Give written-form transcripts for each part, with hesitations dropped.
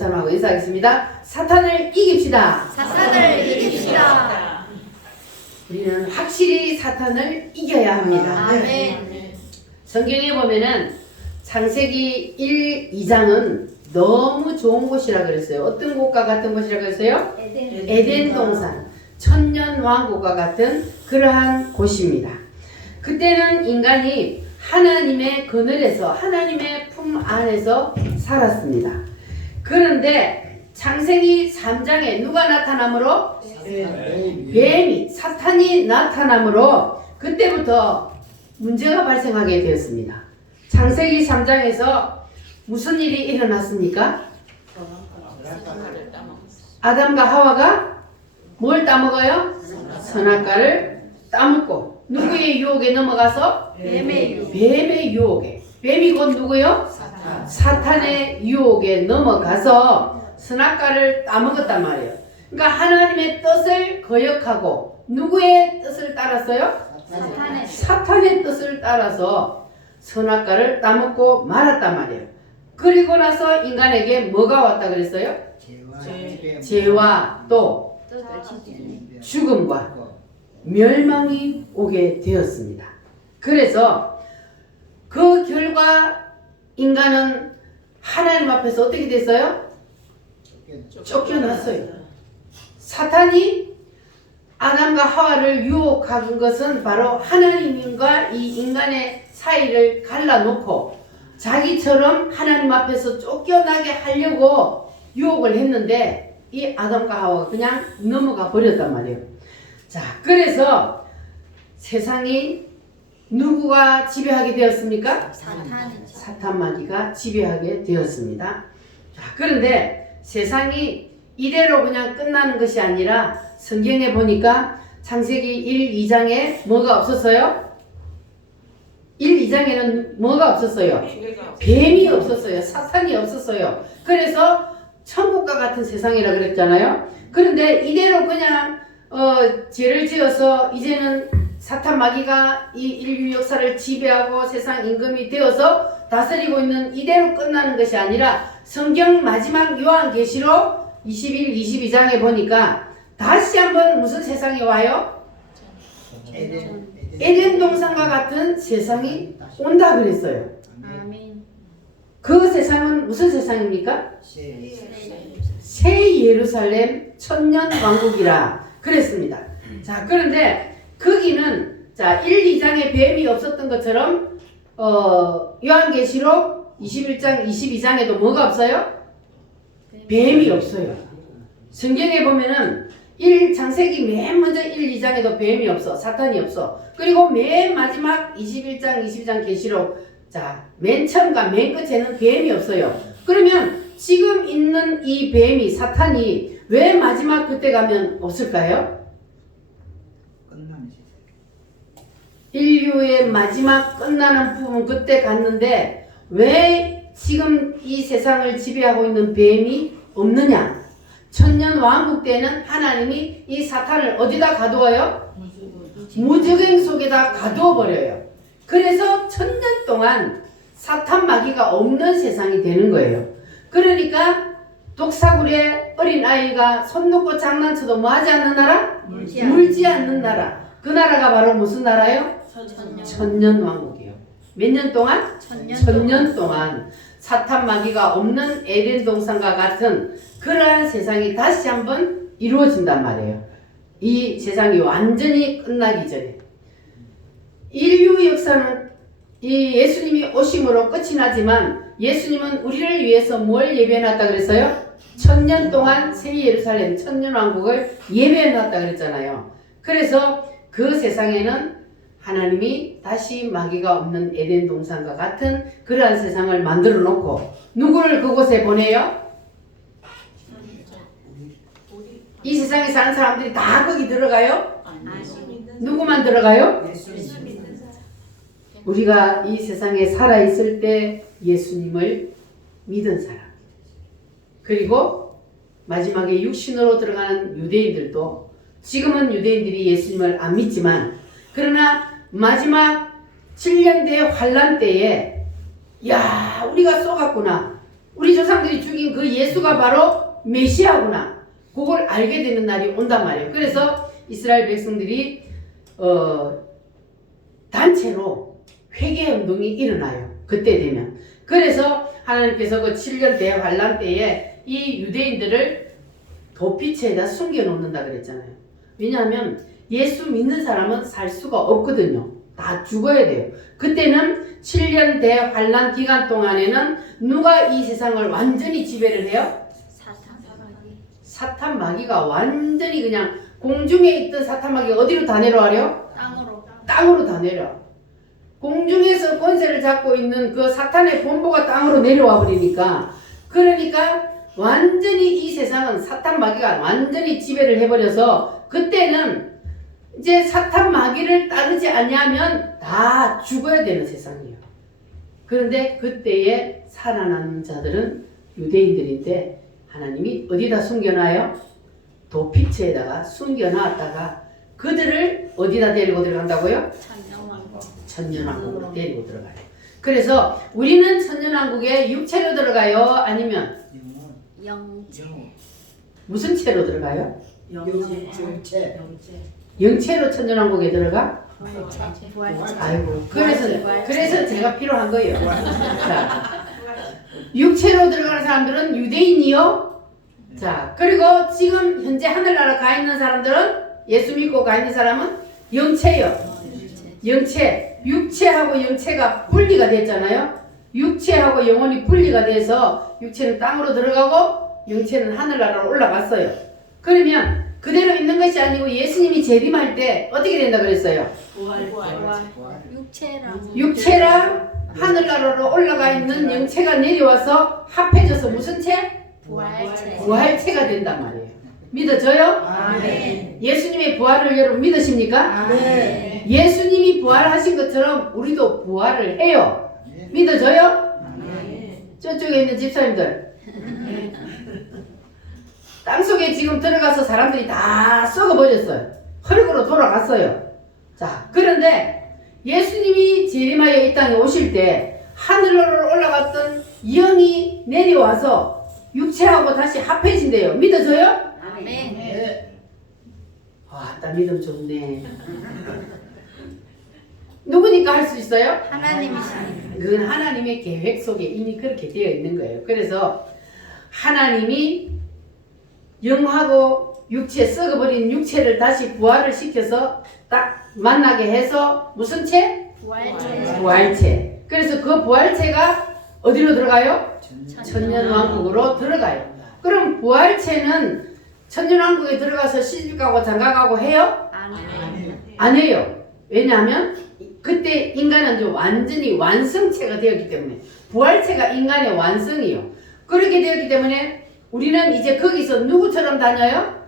사람하고 인사하겠습니다. 사탄을 이깁시다. 사탄을 이깁시다. 우리는 확실히 사탄을 이겨야 합니다. 아멘. 성경에 보면은 창세기 1, 2장은 너무 좋은 곳이라 그랬어요. 어떤 곳과 같은 곳이라 그랬어요? 에덴 동산, 천년 왕국과 같은 그러한 곳입니다. 그때는 인간이 하나님의 그늘에서 하나님의 품 안에서 살았습니다. 그런데 창세기 3장에 누가 나타나므로? 뱀이, 사탄이 나타나므로 그때부터 문제가 발생하게 되었습니다. 창세기 3장에서 무슨 일이 일어났습니까? 아담과 하와가 뭘 따먹어요? 선악과를 따먹고 누구의 유혹에 넘어가서? 뱀의 유혹에. 뱀이 곧 누구요? 사탄의 유혹에 넘어가서 선악과를 따먹었단 말이에요. 그러니까 하나님의 뜻을 거역하고 누구의 뜻을 따랐어요? 사탄의 뜻을 따라서 선악과를 따먹고 말았단 말이에요. 그리고 나서 인간에게 뭐가 왔다 그랬어요? 죄와 또 죽음과 멸망이 오게 되었습니다. 그래서 그 결과 인간은 하나님 앞에서 어떻게 됐어요? 쫓겨났어요. 사탄이 아담과 하와를 유혹한 것은 바로 하나님과 이 인간의 사이를 갈라놓고 자기처럼 하나님 앞에서 쫓겨나게 하려고 유혹을 했는데 이 아담과 하와가 그냥 넘어가 버렸단 말이에요. 자, 그래서 세상이 누구가 지배하게 되었습니까? 사탄 마귀가 지배하게 되었습니다. 자, 그런데 세상이 이대로 그냥 끝나는 것이 아니라 성경에 보니까 창세기 1, 2장에 뭐가 없었어요? 1, 2장에는 뭐가 없었어요? 뱀이 없었어요. 사탄이 없었어요. 그래서 천국과 같은 세상이라 그랬잖아요. 그런데 이대로 그냥 죄를 지어서 이제는 사탄 마귀가 이 인류 역사를 지배하고 세상 임금이 되어서 다스리고 있는 이대로 끝나는 것이 아니라 성경 마지막 요한계시록 21, 22장에 보니까 다시 한번 무슨 세상이 와요? 에덴 동산과 같은 세상이 온다 그랬어요. 그 세상은 무슨 세상입니까? 새 예루살렘 천년 왕국이라 그랬습니다. 자, 그런데 거기는 자 1, 2장에 뱀이 없었던 것처럼 요한계시록 21장, 22장에도 뭐가 없어요? 뱀이 없어요. 성경에 보면은 창세기 맨 먼저 1, 2장에도 뱀이 없어. 사탄이 없어. 그리고 맨 마지막 21장, 22장 계시록 자, 맨 처음과 맨 끝에는 뱀이 없어요. 그러면 지금 있는 이 뱀이 사탄이 왜 마지막 그때 가면 없을까요? 인류의 마지막 끝나는 부분 그때 갔는데 왜 지금 이 세상을 지배하고 있는 뱀이 없느냐? 천년 왕국 때는 하나님이 이 사탄을 어디다 가두어요? 무적행 속에다 가두어 버려요. 그래서 천년 동안 사탄 마귀가 없는 세상이 되는 거예요. 그러니까 독사굴에 어린 아이가 손 놓고 장난쳐도 뭐 하지 않는 나라? 물지 않는 나라. 그 나라가 바로 무슨 나라예요? 천년 왕국이에요. 몇 년 동안? 천년 동안 사탄 마귀가 없는 에덴 동산과 같은 그러한 세상이 다시 한번 이루어진단 말이에요. 이 세상이 완전히 끝나기 전에. 인류 역사는 이 예수님이 오심으로 끝이 나지만 예수님은 우리를 위해서 뭘 예배해놨다 그랬어요? 천년 동안 새 예루살렘 천년 왕국을 예배해놨다 그랬잖아요. 그래서 그 세상에는 하나님이 다시 마귀가 없는 에덴 동산과 같은 그러한 세상을 만들어 놓고 누구를 그곳에 보내요? 이 세상에 사는 사람들이 다 거기 들어가요? 누구만 들어가요? 우리가 이 세상에 살아있을 때 예수님을 믿은 사람, 그리고 마지막에 육신으로 들어가는 유대인들도 지금은 유대인들이 예수님을 안 믿지만 그러나 마지막 7년 뒤의 환란 때에 야 우리가 쏘갔구나, 우리 조상들이 죽인 그 예수가 바로 메시아구나. 그걸 알게 되는 날이 온단 말이에요. 그래서 이스라엘 백성들이 단체로 회개 운동이 일어나요. 그때 되면. 그래서 하나님께서 그 7년 대환란 때에 이 유대인들을 도피처에다 숨겨놓는다 그랬잖아요. 왜냐하면 예수 믿는 사람은 살 수가 없거든요. 다 죽어야 돼요. 그때는 7년 대환란 기간 동안에는 누가 이 세상을 완전히 지배를 해요? 사탄 마귀가 완전히 그냥 공중에 있던 사탄 마귀가 어디로 다 내려와요? 땅으로 다 내려. 공중에서 권세를 잡고 있는 그 사탄의 본보가 땅으로 내려와 버리니까, 그러니까 완전히 이 세상은 사탄 마귀가 완전히 지배를 해버려서 그때는 이제 사탄 마귀를 따르지 아니하면 다 죽어야 되는 세상이에요. 그런데 그때에 살아남은 자들은 유대인들인데 하나님이 어디다 숨겨놔요? 도피처에다가 숨겨놨다가 그들을 어디다 데리고 들어간다고요? 천년왕국으로 데리고 들어가요. 그래서 우리는 천년왕국에 육체로 들어가요? 아니면 무슨 체로 들어가요? 영체로 천년왕국에 들어가? 아이고, 그래서 제가 필요한 거예요. 자, 육체로 들어가는 사람들은 유대인이요. 자, 그리고 지금 현재 하늘나라 가 있는 사람들은, 예수 믿고 가 있는 사람은 영체요. 영체, 육체하고 영체가 분리가 됐잖아요. 육체하고 영혼이 분리가 돼서 육체는 땅으로 들어가고 영체는 하늘나라로 올라갔어요. 그러면 그대로 있는 것이 아니고 예수님이 재림할 때 어떻게 된다 그랬어요? 육체랑 하늘나라로 올라가 있는 영체가 내려와서 합해져서 무슨 체? 부활체가 된단 말이에요. 믿어져요? 아멘. 예수님의 부활을 여러분 믿으십니까? 아멘. 예수님이 부활하신 것처럼 우리도 부활을 해요. 믿어져요? 저쪽에 있는 집사님들, 땅속에 지금 들어가서 사람들이 다 썩어버렸어요. 흙으로 돌아갔어요. 자, 그런데 예수님이 재림하여 이 땅에 오실 때 하늘로 올라갔던 영이 내려와서 육체하고 다시 합해진대요. 믿어져요? 아멘. 와, 나 믿음 좋네. 누구니까 할 수 있어요? 하나님이십니다. 그건 하나님의 계획 속에 이미 그렇게 되어 있는 거예요. 그래서 하나님이 영하고 육체, 썩어버린 육체를 다시 부활을 시켜서 딱 만나게 해서 무슨 체? 부활체. 그래서 그 부활체가 어디로 들어가요? 천년왕국으로 들어가요. 그럼 부활체는 천년왕국에 들어가서 시집가고 장가가고 해요? 안 해요. 왜냐하면 그때 인간은 좀 완전히 완성체가 되었기 때문에, 부활체가 인간의 완성이요. 그렇게 되었기 때문에 우리는 이제 거기서 누구처럼 다녀요?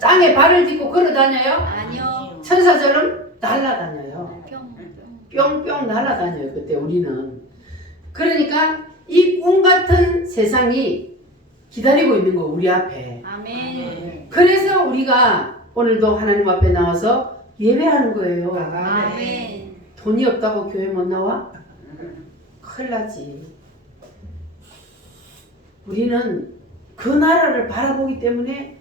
땅에 발을 딛고 걸어 다녀요? 아니요. 천사처럼 날아다녀요. 뿅뿅 날아다녀요. 그때 우리는. 그러니까 이 꿈 같은 세상이 기다리고 있는 거, 우리 앞에. 아멘. 그래서 우리가 오늘도 하나님 앞에 나와서 예배하는 거예요. 아멘. 돈이 없다고 교회 못 나와? 큰일 나지. 우리는 그 나라를 바라보기 때문에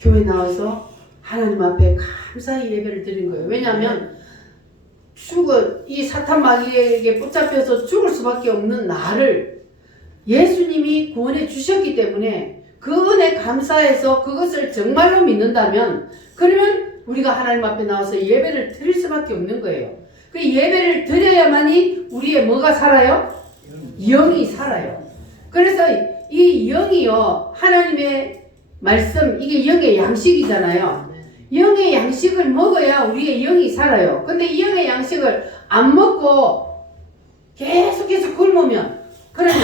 교회 나와서 하나님 앞에 감사의 예배를 드린 거예요. 왜냐하면 이 사탄 마귀에게 붙잡혀서 죽을 수밖에 없는 나를 예수님이 구원해 주셨기 때문에 그 은혜 감사해서 그것을 정말로 믿는다면, 그러면 우리가 하나님 앞에 나와서 예배를 드릴 수밖에 없는 거예요. 그 예배를 드려야만이 우리의 뭐가 살아요? 영이 살아요. 그래서 이 영이요, 하나님의 말씀, 이게 영의 양식이잖아요. 영의 양식을 먹어야 우리의 영이 살아요. 근데 이 영의 양식을 안 먹고 계속해서 굶으면, 그러면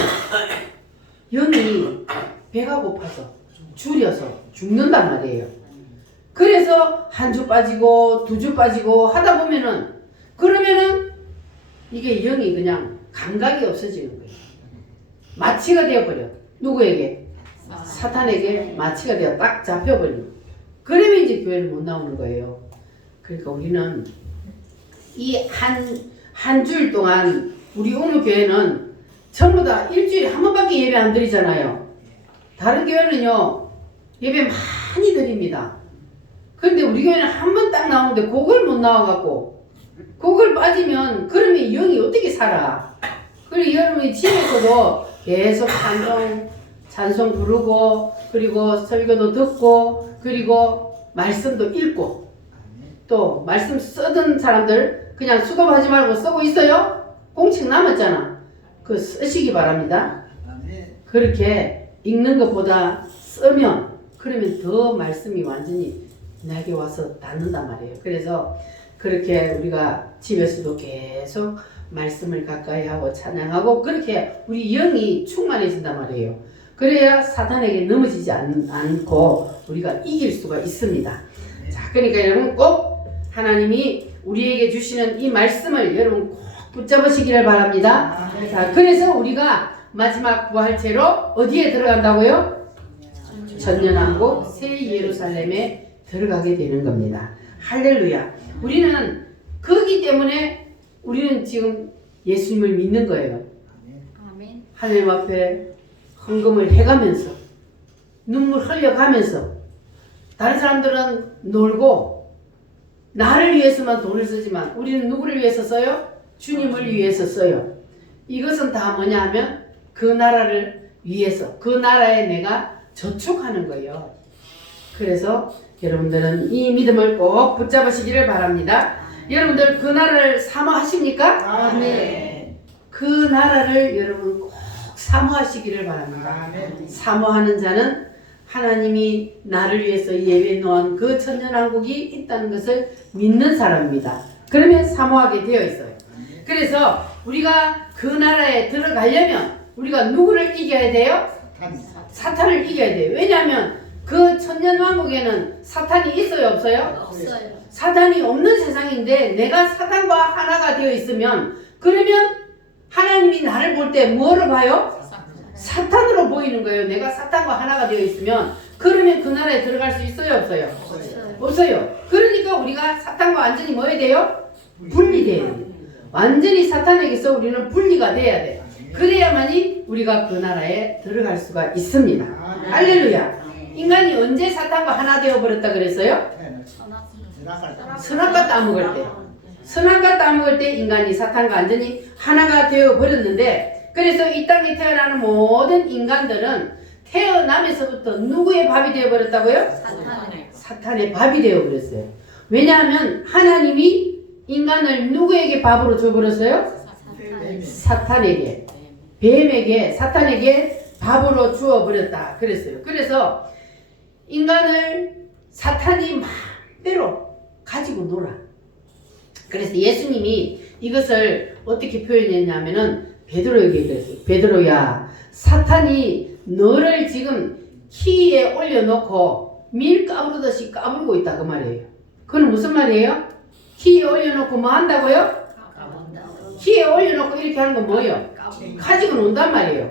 영이 배가 고파서 줄여서 죽는단 말이에요. 그래서 한 주 빠지고 두 주 빠지고 하다 보면은, 그러면은 이게 영이 그냥 감각이 없어지는 거예요. 마취가 되어버려. 누구에게? 사탄에게 마취가 되어 딱 잡혀버리고, 그러면 이제 교회를 못 나오는 거예요. 그러니까 우리는 이 한 주일 동안 우리 우물교회는 전부 다 일주일에 한 번밖에 예배 안 드리잖아요. 다른 교회는요 예배 많이 드립니다. 그런데 우리 교회는 한 번 딱 나오는데 그걸 못 나와갖고 그걸 빠지면 그러면 영이 어떻게 살아? 그리고 여러분이 집에서도 계속 찬송 부르고 그리고 설교도 듣고 그리고 말씀도 읽고 또 말씀 쓰던 사람들 그냥 수급하지 말고 쓰고 있어요? 공책 남았잖아. 그거 쓰시기 바랍니다. 그렇게 읽는 것보다 쓰면 그러면 더 말씀이 완전히 내게 와서 닿는단 말이에요. 그래서 그렇게 우리가 집에서도 계속 말씀을 가까이 하고 찬양하고 그렇게 우리 영이 충만해진단 말이에요. 그래야 사탄에게 넘어지지 않고 우리가 이길 수가 있습니다. 자, 그러니까 여러분 꼭 하나님이 우리에게 주시는 이 말씀을 여러분 꼭 붙잡으시기를 바랍니다. 자, 그래서 우리가 마지막 부활체로 어디에 들어간다고요? 천년왕국 새 예루살렘에 들어가게 되는 겁니다. 할렐루야. 우리는 거기 때문에 우리는 지금 예수님을 믿는 거예요. 아멘. 하나님 앞에 헌금을 해가면서 눈물 흘려가면서 다른 사람들은 놀고 나를 위해서만 돈을 쓰지만 우리는 누구를 위해서 써요? 주님을 위해서 써요. 이것은 다 뭐냐 하면 그 나라를 위해서 그 나라에 내가 저축하는 거예요. 그래서 여러분들은 이 믿음을 꼭 붙잡으시기를 바랍니다. 여러분들 그 나라를 사모하십니까? 아멘. 그 나라를 여러분 꼭 사모하시기를 바랍니다. 아멘. 사모하는 자는 하나님이 나를 위해서 예비해 놓은 그 천년왕국이 있다는 것을 믿는 사람입니다. 그러면 사모하게 되어 있어요. 그래서 우리가 그 나라에 들어가려면 우리가 누구를 이겨야 돼요? 사탄을 이겨야 돼요. 왜냐하면 그 천년왕국에는 사탄이 있어요, 없어요? 없어요. 사탄이 없는 세상인데 내가 사탄과 하나가 되어 있으면 그러면 하나님이 나를 볼 때 뭐로 봐요? 사탄으로 보이는 거예요. 내가 사탄과 하나가 되어 있으면 그러면 그 나라에 들어갈 수 있어요, 없어요? 없어요. 없어요. 그러니까 우리가 사탄과 완전히 뭐 해야 돼요? 분리돼야 돼요. 완전히 사탄에게서 우리는 분리가 돼야 돼요. 그래야만이 우리가 그 나라에 들어갈 수가 있습니다. 할렐루야. 인간이 언제 사탄과 하나 되어버렸다 그랬어요? 선악과 따먹을 때. 선악과 따먹을 때 인간이 사탄과 완전히 하나가 되어버렸는데 그래서 이 땅에 태어나는 모든 인간들은 태어나면서부터 누구의 밥이 되어버렸다고요? 사탄의 밥이 되어버렸어요. 왜냐하면 하나님이 인간을 누구에게 밥으로 줘버렸어요? 사탄에게. 뱀에게, 사탄에게 밥으로 주어버렸다 그랬어요. 그래서 인간을 사탄이 마음대로 가지고 놀아. 그래서 예수님이 이것을 어떻게 표현했냐면은 베드로에게 그랬어요. 베드로야, 사탄이 너를 지금 키에 올려놓고 밀 까부르듯이 까불고 있다 그 말이에요. 그건 무슨 말이에요? 키에 올려놓고 뭐 한다고요? 키에 올려놓고 이렇게 하는 건 뭐예요? 가지고 논단 말이에요.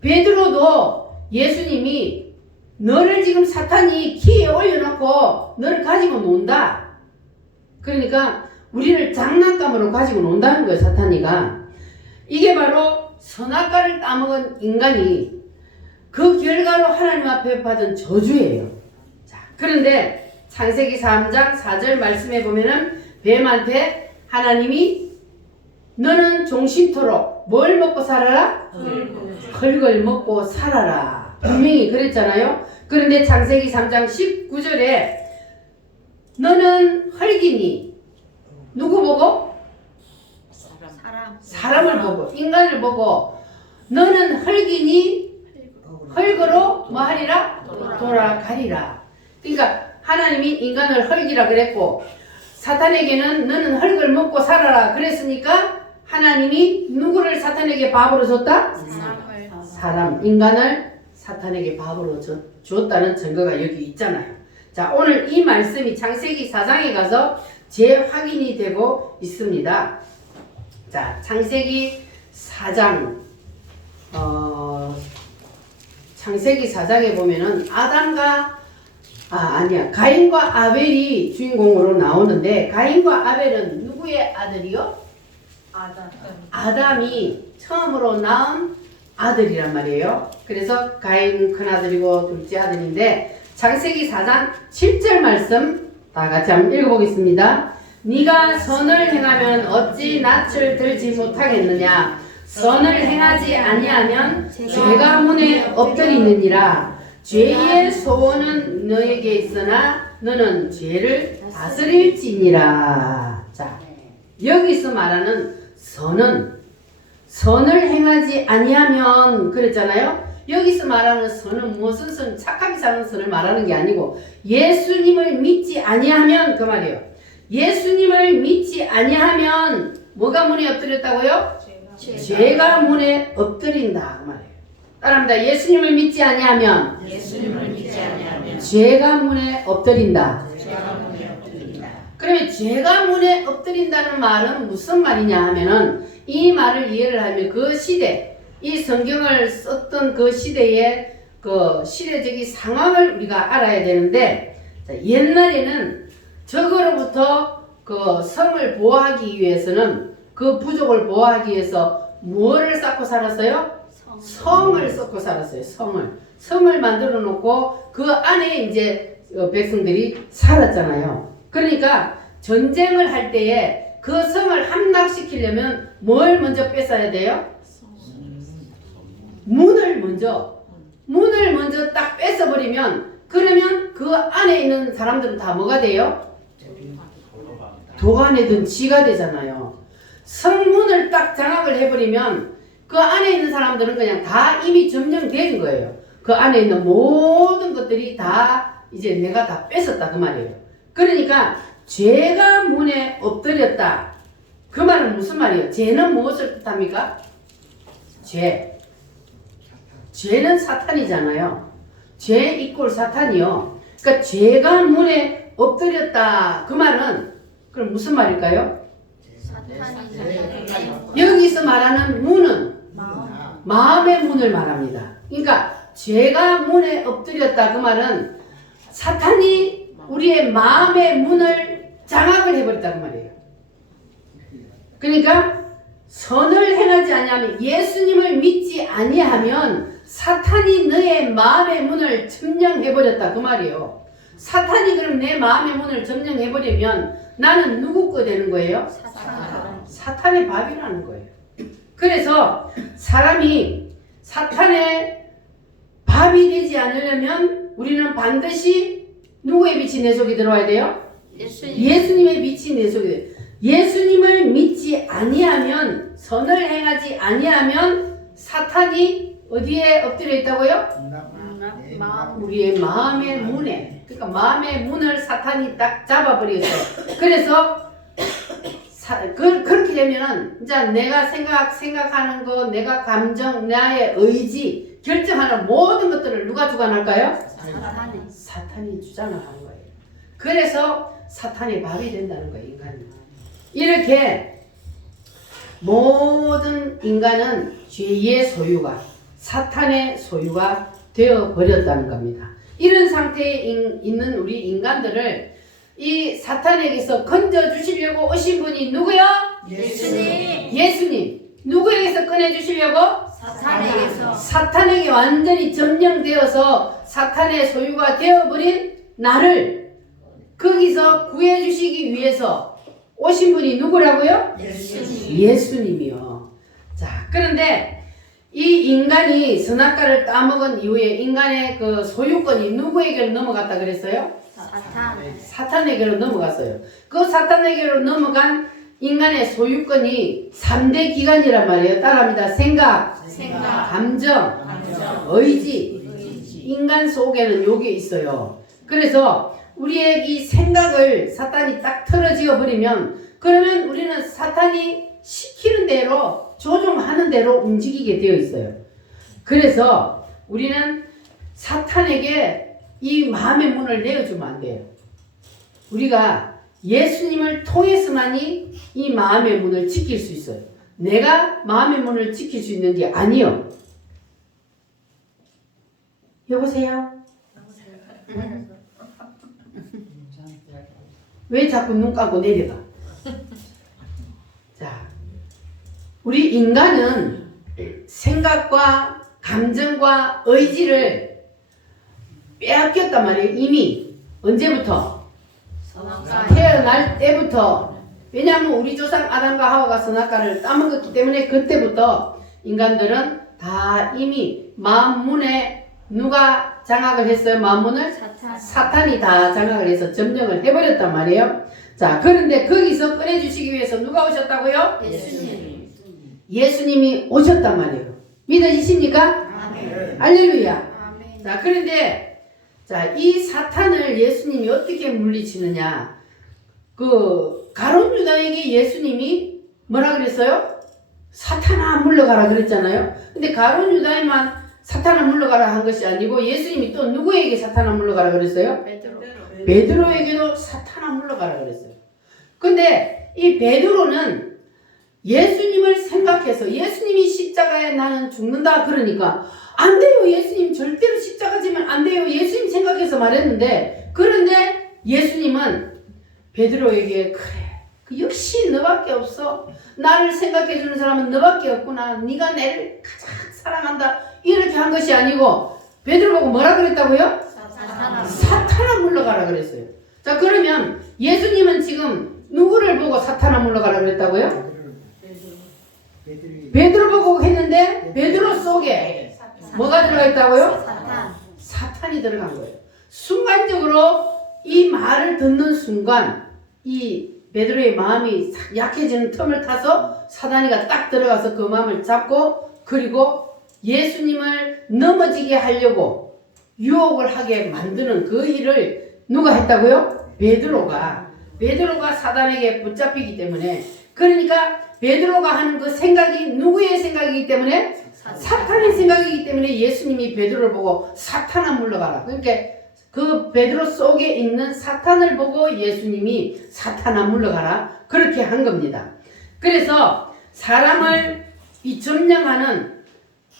베드로도 예수님이 너를 지금 사탄이 키에 올려놓고 너를 가지고 논다. 그러니까 우리를 장난감으로 가지고 논다는 거예요, 사탄이가. 이게 바로 선악과를 따먹은 인간이 그 결과로 하나님 앞에 받은 저주예요. 자, 그런데 창세기 3장 4절 말씀에 보면은 뱀한테 하나님이 너는 종신토록 뭘 먹고 살아라? 흙을 먹고 살아라. 분명히 그랬잖아요. 그런데 창세기 3장 19절에 너는 흙이니 누구 보고? 사람을 보고 인간을 보고 너는 흙이니 흙으로 뭐 하리라? 돌아가리라. 그러니까 하나님이 인간을 흙이라 그랬고 사탄에게는 너는 흙을 먹고 살아라 그랬으니까 하나님이 누구를 사탄에게 밥으로 줬다? 사람, 인간을 사탄에게 밥으로 줬다는 증거가 여기 있잖아요. 자, 오늘 이 말씀이 창세기 4장에 가서 재확인이 되고 있습니다. 자, 창세기 4장 창세기 4장에 보면은 가인과 아벨이 주인공으로 나오는데 가인과 아벨은 누구의 아들이요? 아담이 처음으로 낳은 아들이란 말이에요. 그래서 가인 큰아들이고 둘째 아들인데 창세기 4장 7절 말씀 다 같이 한번 읽어보겠습니다. 네가 선을 행하면 어찌 낯을 들지 못하겠느냐. 선을 행하지 아니하면 죄가 문에 엎드리느니라. 죄의 소원은 너에게 있으나 너는 죄를 다스릴지니라. 자, 여기서 말하는 선을 행하지 아니하면 그랬잖아요. 여기서 말하는 선은 무슨 선? 착하게 사는 선을 말하는 게 아니고 예수님을 믿지 아니하면 그 말이에요. 예수님을 믿지 아니하면 뭐가 문에 엎드렸다고요? 죄가 문에 엎드린다 그 말이에요. 따라합니다. 예수님을 믿지 아니하면 죄가 문에 엎드린다. 그러면 죄가 문에 엎드린다는 말은 무슨 말이냐 하면은 이 말을 이해를 하면 그 시대, 이 성경을 썼던 그 시대의 그 시대적인 상황을 우리가 알아야 되는데, 자, 옛날에는 적으로부터 그 성을 보호하기 위해서는 그 부족을 보호하기 위해서 뭐를 쌓고 살았어요? 성을 쌓고 살았어요. 성을 만들어 놓고 그 안에 이제 백성들이 살았잖아요. 그러니까 전쟁을 할 때에 그 성을 함락시키려면 뭘 먼저 뺏어야 돼요? 문을 먼저 딱 뺏어버리면 그러면 그 안에 있는 사람들은 다 뭐가 돼요? 도관에 쥐가 되잖아요. 성문을 딱 장악을 해버리면 그 안에 있는 사람들은 그냥 다 이미 점령된 거예요. 그 안에 있는 모든 것들이 다 이제 내가 다 뺏었다 그 말이에요. 그러니까 죄가 문에 엎드렸다. 그 말은 무슨 말이에요? 죄는 무엇을 뜻합니까? 죄는 사탄이잖아요. 죄 이꼴 사탄이요. 그러니까 죄가 문에 엎드렸다. 그 말은 그럼 무슨 말일까요? 여기서 말하는 문은 마음의 문을 말합니다. 그러니까 죄가 문에 엎드렸다. 그 말은 사탄이 우리의 마음의 문을 장악을 해버렸다 그 말이에요. 그러니까 선을 행하지 아니하면 예수님을 믿지 아니하면 사탄이 너의 마음의 문을 점령해버렸다 그 말이에요. 사탄이 그럼 내 마음의 문을 점령해버리면 나는 누구 거 되는 거예요? 사탄의 밥이라는 거예요. 그래서 사람이 사탄의 밥이 되지 않으려면 우리는 반드시 누구의 빛이 내 속에 들어와야 돼요? 예수님의 빛이 내 속에 돼요. 예수님을 믿지 아니하면, 선을 행하지 아니하면 사탄이 어디에 엎드려 있다고요? 우리의 마음의 문에. 그러니까 마음의 문을 사탄이 딱 잡아버렸어요. 그래서 그렇게 되면은 이제 내가 생각하는 거, 내가 감정, 나의 의지, 결정하는 모든 것들을 누가 주관할까요? 사탄이 주장을 하는 거예요. 그래서 사탄의 밥이 된다는 거예요, 인간이. 이렇게 모든 인간은 죄의 소유가, 사탄의 소유가 되어버렸다는 겁니다. 이런 상태에 있는 우리 인간들을 이 사탄에게서 건져주시려고 오신 분이 누구요? 예수님. 누구에게서 꺼내주시려고? 사탄에게 완전히 점령되어서 사탄의 소유가 되어버린 나를 거기서 구해주시기 위해서 오신 분이 누구라고요? 예수님이요. 자, 그런데 이 인간이 선악과를 따먹은 이후에 인간의 그 소유권이 누구에게로 넘어갔다 그랬어요? 사탄에게로 넘어갔어요. 그 사탄에게로 넘어간 인간의 소유권이 3대 기관이란 말이에요. 따라합니다. 생각, 감정, 의지. 인간 속에는 요게 있어요. 그래서 우리의 이 생각을 사탄이 딱 틀어지어 버리면 그러면 우리는 사탄이 시키는 대로, 조종하는 대로 움직이게 되어 있어요. 그래서 우리는 사탄에게 이 마음의 문을 내어주면 안 돼요. 우리가 예수님을 통해서만이 이 마음의 문을 지킬 수 있어요. 내가 마음의 문을 지킬 수 있는 게 아니요. 여보세요? 왜 자꾸 눈 감고 내려가? 자, 우리 인간은 생각과 감정과 의지를 빼앗겼단 말이에요. 이미 언제부터? 태어날 때부터. 왜냐하면 우리 조상 아담과 하와가 선악과를 따먹었기 때문에 그때부터 인간들은 다 이미 마음문에 누가 장악을 했어요? 마음문을? 사탄이 다 장악을 해서 점령을 해버렸단 말이에요. 자, 그런데 거기서 꺼내주시기 위해서 누가 오셨다고요? 예수님. 예수님이 오셨단 말이에요. 믿어지십니까? 아멘. 할렐루야. 아멘. 자, 그런데 자, 이 사탄을 예수님이 어떻게 물리치느냐? 그 가룟 유다에게 예수님이 뭐라 그랬어요? 사탄아 물러가라 그랬잖아요. 근데 가룟 유다에만 사탄아 물러가라 한 것이 아니고 예수님이 또 누구에게 사탄아 물러가라 그랬어요? 베드로에게도 사탄아 물러가라 그랬어요. 근데 이 베드로는 예수님을 생각해서 예수님이 십자가에 나는 죽는다 그러니까 안 돼요. 예수님 절대로 십자가 지면 안 돼요. 예수님 생각해서 말했는데 그런데 예수님은 베드로에게 그래. 역시 너밖에 없어. 나를 생각해주는 사람은 너밖에 없구나. 네가 나를 가장 사랑한다. 이렇게 한 것이 아니고 베드로 보고 뭐라 그랬다고요? 사탄아 물러가라 그랬어요. 자, 그러면 예수님은 지금 누구를 보고 사탄아 물러가라 그랬다고요? 베드로 보고 했는데 베드로 속에 뭐가 들어가 있다고요? 사탄이 들어간 거예요. 순간적으로 이 말을 듣는 순간 이 베드로의 마음이 약해지는 틈을 타서 사단이가 딱 들어가서 그 마음을 잡고 그리고 예수님을 넘어지게 하려고 유혹을 하게 만드는 그 일을 누가 했다고요? 베드로가 사단에게 붙잡히기 때문에 그러니까 베드로가 하는 그 생각이 누구의 생각이기 때문에? 사탄의 생각이기 때문에 예수님이 베드로를 보고 사탄아 물러가라. 그러니까 그 베드로 속에 있는 사탄을 보고 예수님이 사탄아 물러가라 그렇게 한 겁니다. 그래서 사람을 이 점령하는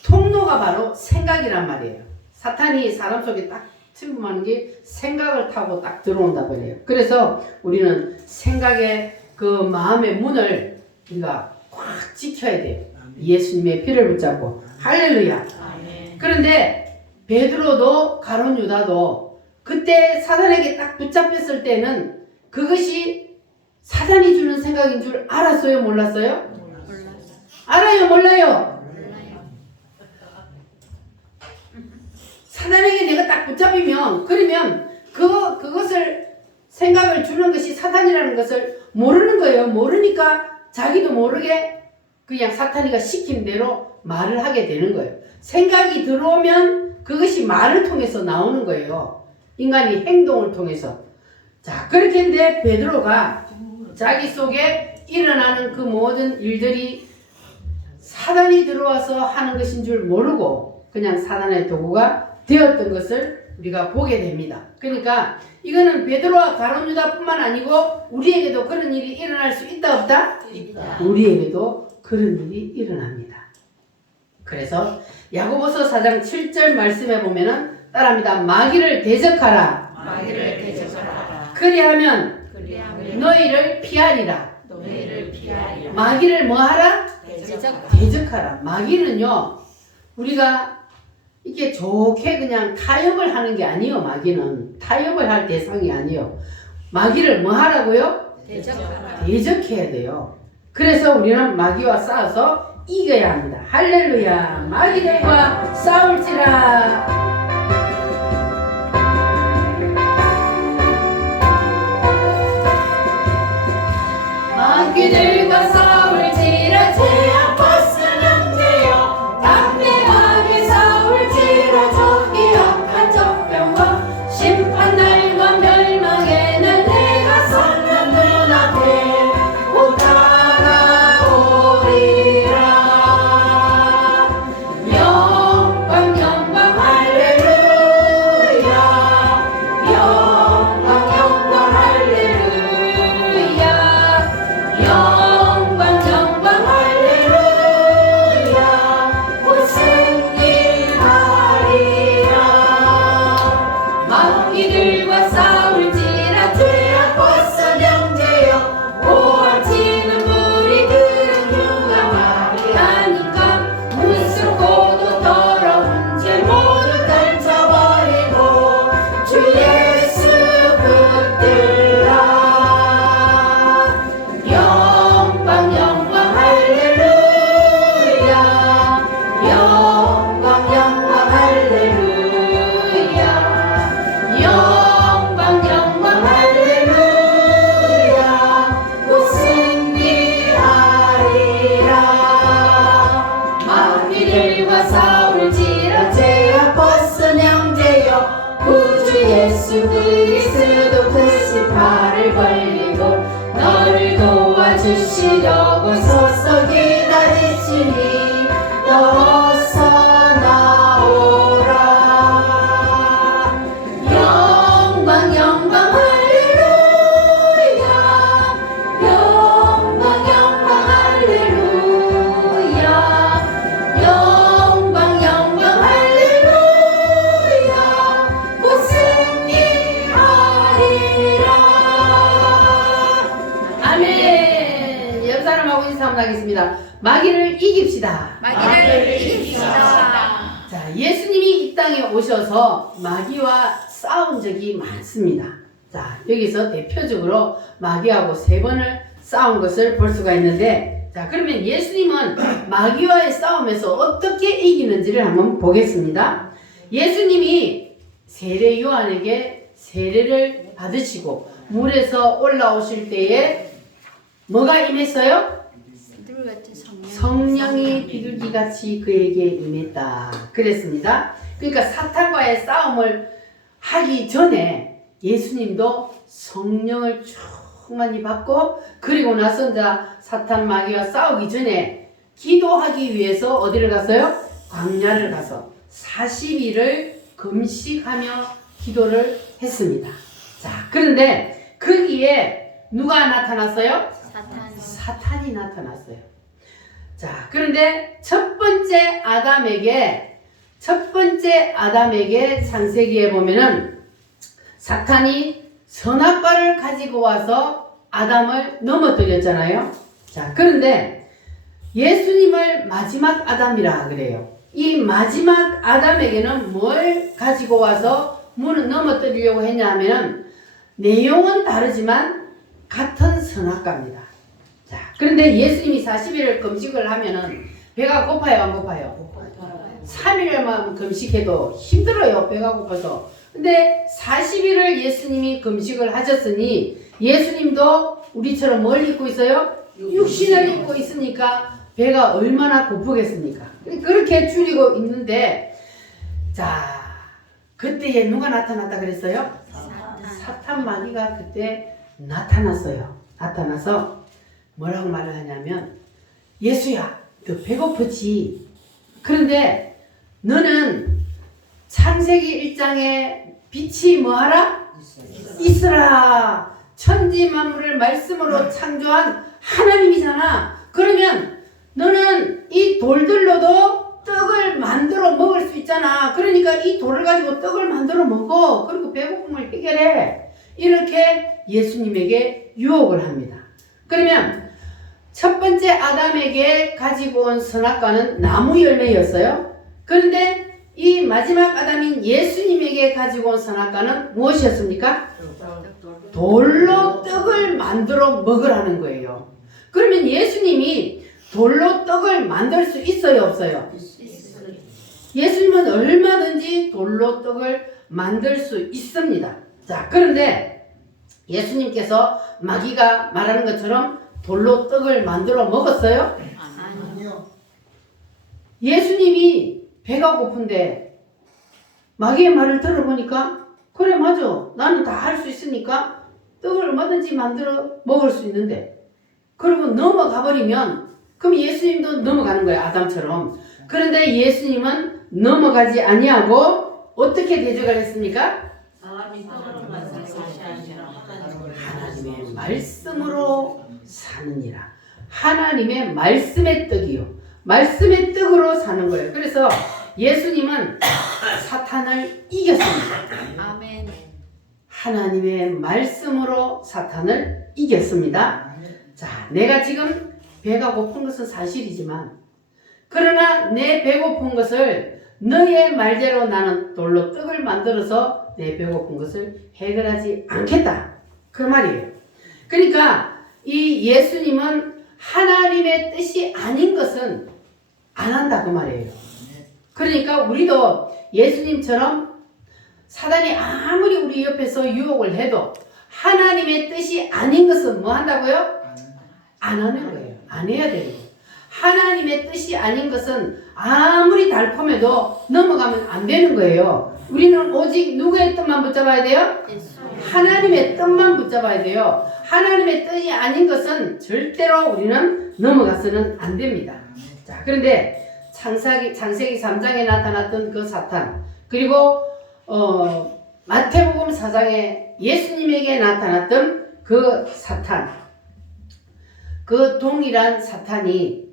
통로가 바로 생각이란 말이에요. 사탄이 사람 속에 딱 침범하는 게 생각을 타고 딱 들어온다 그래요. 그래서 우리는 생각의 그 마음의 문을 우리가 꽉 지켜야 돼요. 예수님의 피를 붙잡고 할렐루야. 그런데 베드로도 가룟 유다도 그때 사단에게 딱 붙잡혔을 때는 그것이 사단이 주는 생각인 줄 알았어요? 몰랐어요? 알아요? 몰라요? 사단에게 내가 딱 붙잡히면 그러면 그것을 생각을 주는 것이 사탄이라는 것을 모르는 거예요. 모르니까 자기도 모르게 그냥 사탄이가 시킨 대로 말을 하게 되는 거예요. 생각이 들어오면 그것이 말을 통해서 나오는 거예요. 인간이 행동을 통해서. 자, 그렇게 했는데 베드로가 자기 속에 일어나는 그 모든 일들이 사단이 들어와서 하는 것인 줄 모르고 그냥 사단의 도구가 되었던 것을 우리가 보게 됩니다. 그러니까 이거는 베드로와 가룟 유다뿐만 아니고 우리에게도 그런 일이 일어날 수 있다 없다? 있다. 우리에게도 그런 일이 일어납니다. 그래서 야고보서 4장 7절 말씀에 보면은 따라합니다. 마귀를 대적하라. 마귀를 대적하라. 그리하면 그리하면 너희를 피하리라. 너희를 피하리라. 마귀를 뭐하라? 대적하라. 대적하라. 마귀는요, 우리가 이게 좋게 그냥 타협을 하는 게 아니에요. 마귀는 타협을 할 대상이 아니에요. 마귀를 뭐 하라고요? 대적하라. 대적해야 돼요. 그래서 우리는 마귀와 싸워서 이겨야 합니다. 할렐루야. 마귀들과 싸울지라. 마귀들과 싸울지라. 죄악 벗으면 돼요. 담대하게 싸울지라. 저기 악한 적병과 심판날과 멸망의 날 내가 서는 눈앞에 곧 다가오리라. 영광 영광 할렐루야. 구주 예수 그리스도 그 시파를 걸리고 너를 도와주시려고 서서 기다리시니 어서 나오라. 영광 영광 할렐루야. 영광 영광 할렐루야. 영광 영광 할렐루야. 곧 승리하리라. 아멘. 옆 사람하고 인사 한번 하겠습니다. 마귀를 이깁시다. 마귀를 이깁시다. 자, 예수님이 이 땅에 오셔서 마귀와 싸운 적이 많습니다. 자, 여기서 대표적으로 마귀하고 3번을 싸운 것을 볼 수가 있는데, 자, 그러면 예수님은 마귀와의 싸움에서 어떻게 이기는지를 한번 보겠습니다. 예수님이 세례 요한에게 세례를 받으시고 물에서 올라오실 때에 뭐가 임했어요? 성령이 비둘기같이 그에게 임했다. 그랬습니다. 그러니까 사탄과의 싸움을 하기 전에 예수님도 성령을 충만히 받고, 그리고 나서 이제 사탄 마귀와 싸우기 전에 기도하기 위해서 어디를 갔어요? 광야를 가서 40일을 금식하며 기도를 했습니다. 자, 그런데 거기에 누가 나타났어요? 사탄이 나타났어요. 자, 그런데 첫 번째 아담에게 창세기에 보면은 사탄이 선악과를 가지고 와서 아담을 넘어뜨렸잖아요. 자, 그런데 예수님을 마지막 아담이라 그래요. 이 마지막 아담에게는 뭘 가지고 와서 문을 넘어뜨리려고 했냐 하면은 내용은 다르지만 같은 선악과입니다. 자, 그런데 예수님이 40일을 금식을 하면은 배가 고파요, 안 고파요? 3일만 금식해도 힘들어요, 배가 고파서. 근데 40일을 예수님이 금식을 하셨으니 예수님도 우리처럼 뭘 입고 있어요? 육신을 입고 있으니까 배가 얼마나 고프겠습니까? 그렇게 줄이고 있는데, 자, 그때에 누가 나타났다 그랬어요? 사탄 마귀가 그때 나타났어요. 나타나서 뭐라고 말을 하냐면, 예수야, 너 배고프지? 그런데 너는 창세기 1장에 빛이 뭐하라? 있으라. 천지 만물을 말씀으로 창조한 하나님이잖아. 그러면 너는 이 돌들로도 떡을 만들어 먹을 수 있잖아. 그러니까 이 돌을 가지고 떡을 만들어 먹어. 그리고 배고픔을 해결해. 이렇게 예수님에게 유혹을 합니다. 그러면 첫 번째 아담에게 가지고 온 선악과는 나무 열매였어요. 그런데 이 마지막 아담인 예수님에게 가지고 온 선악과는 무엇이었습니까? 돌로 떡을 만들어 먹으라는 거예요. 그러면 예수님이 돌로 떡을 만들 수 있어요, 없어요? 예수님은 얼마든지 돌로 떡을 만들 수 있습니다. 자, 그런데 예수님께서 마귀가 말하는 것처럼 돌로 떡을 만들어 먹었어요? 아니요. 예수님이 배가 고픈데 마귀의 말을 들어보니까, 그래 맞아, 나는 다 할 수 있으니까 떡을 얼마든지 만들어 먹을 수 있는데, 그리고 넘어가 버리면 그럼 예수님도 넘어가는 거예요, 아담처럼. 그런데 예수님은 넘어가지 아니하고 어떻게 대적을 했습니까? 하나님의 말씀으로 사느니라. 하나님의 말씀의 떡이요, 말씀의 떡으로 사는 거예요. 그래서 예수님은 사탄을 이겼습니다. 아멘. 하나님의 말씀으로 사탄을 이겼습니다. 자, 내가 지금 배가 고픈 것은 사실이지만, 그러나 내 배고픈 것을 너의 말대로 나는 돌로 떡을 만들어서 내 배고픈 것을 해결하지 않겠다, 그 말이에요. 그러니까 이 예수님은 하나님의 뜻이 아닌 것은 안 한다, 그 말이에요. 그러니까 우리도 예수님처럼 사단이 아무리 우리 옆에서 유혹을 해도 하나님의 뜻이 아닌 것은 뭐 한다고요? 안 하는 거예요. 안 해야 돼요. 하나님의 뜻이 아닌 것은 아무리 달콤해도 넘어가면 안 되는 거예요. 우리는 오직 누구의 뜻만 붙잡아야 돼요? 하나님의 뜻만 붙잡아야 돼요. 하나님의 뜻이 아닌 것은 절대로 우리는 넘어가서는 안 됩니다. 자, 그런데 창세기 3장에 나타났던 그 사탄, 그리고 마태복음 4장에 예수님에게 나타났던 그 사탄, 그 동일한 사탄이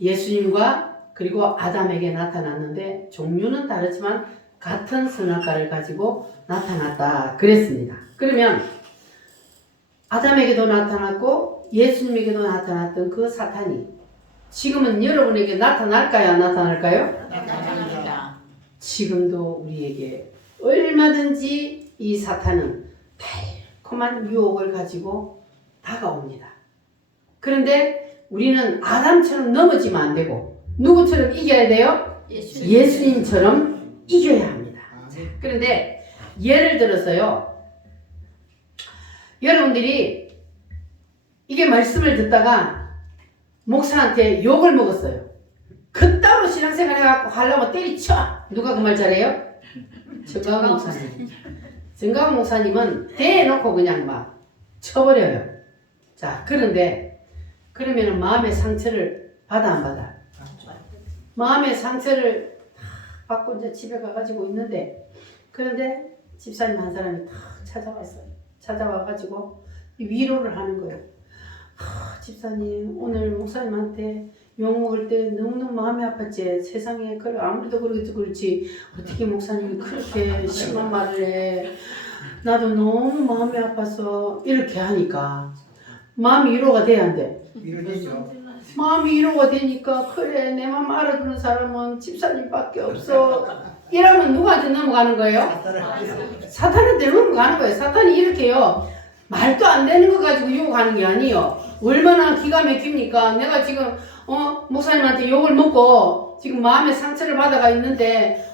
예수님과 그리고 아담에게 나타났는데 종류는 다르지만 같은 선악과를 가지고 나타났다 그랬습니다. 그러면 아담에게도 나타났고 예수님에게도 나타났던 그 사탄이 지금은 여러분에게 나타날까요? 안 나타날까요? 나타납니다. 지금도 우리에게 얼마든지 이 사탄은 달콤한 유혹을 가지고 다가옵니다. 그런데 우리는 아담처럼 넘어지면 안 되고 누구처럼 이겨야 돼요? 예수님처럼 이겨야 합니다. 그런데 예를 들어서요, 여러분들이 이게 말씀을 듣다가 목사한테 욕을 먹었어요. 그따로 신앙생활 해갖고 하려면 때리쳐. 누가 그 말 잘해요? 정가훈 목사님. 정가훈 목사님은 대놓고 그냥 막 쳐버려요. 자, 그런데 그러면은 마음의 상처를 받아 안 받아? 마음의 상처를 받고 이제 집에 가가지고 있는데, 그런데 집사님 한 사람이 탁 찾아왔어요. 찾아와가지고 위로를 하는 거예요. 집사님, 오늘 목사님한테 욕먹을 때 너무너무 마음이 아팠지. 세상에 그래 아무래도 그렇지 어떻게 목사님이 그렇게 심한 말을 해. 나도 너무 마음이 아파서. 이렇게 하니까 마음이 위로가 돼야 안 돼? 위로되죠. 마음이 위로가 되니까 그래 내 마음 알아주는 사람은 집사님밖에 없어. 이러면 누구한테 넘어가는 거예요? 사탄한테 넘어가는 거예요. 사탄이 이렇게요, 말도 안 되는 거 가지고 욕하는 게 아니에요. 얼마나 기가 막힙니까? 내가 지금 목사님한테 욕을 먹고 지금 마음의 상처를 받아가 있는데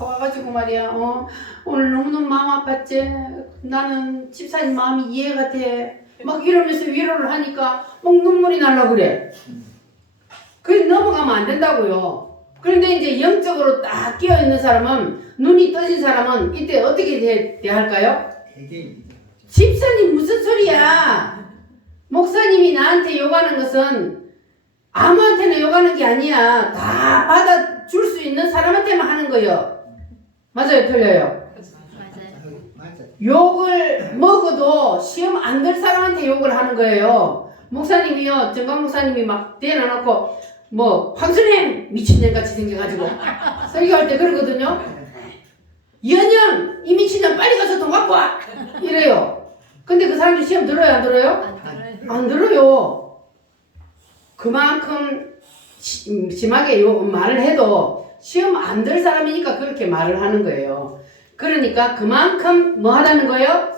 와가지고 말이야, 오늘 너무너무 마음 아팠지. 나는 집사님 마음이 이해가 돼. 막 이러면서 위로를 하니까 막 눈물이 날라 그래. 그래 넘어가면 안 된다고요. 그런데 이제 영적으로 딱 끼어있는 사람은, 눈이 떠진 사람은 이때 어떻게 대할까요? 집사님 무슨 소리야. 목사님이 나한테 욕하는 것은 아무한테나 욕하는 게 아니야. 다 받아줄 수 있는 사람한테만 하는 거예요. 맞아요? 틀려요? 욕을 먹어도 시험 안 들 사람한테 욕을 하는 거예요. 목사님이요, 정강 목사님이 막 대놔놓고 뭐 황순행 미친년같이 생겨가지고 설교할 때 그러거든요. 연영 이 미친년 빨리 가서 돈 갖고 와 이래요. 근데 그 사람들 시험 들어요 안 들어요? 안 들어요. 그만큼 심하게 말을 해도 시험 안 들 사람이니까 그렇게 말을 하는 거예요. 그러니까 그만큼 뭐 하다는 거예요?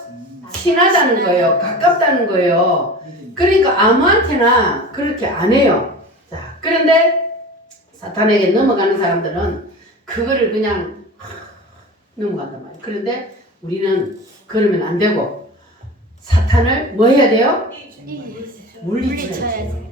친하다는 거예요. 가깝다는 거예요. 그러니까 아무한테나 그렇게 안 해요. 자, 그런데 사탄에게 넘어가는 사람들은 그거를 그냥 넘어간단 말이에요. 그런데 우리는 그러면 안 되고 사탄을 뭐 해야 돼요? 물리쳐야 돼요.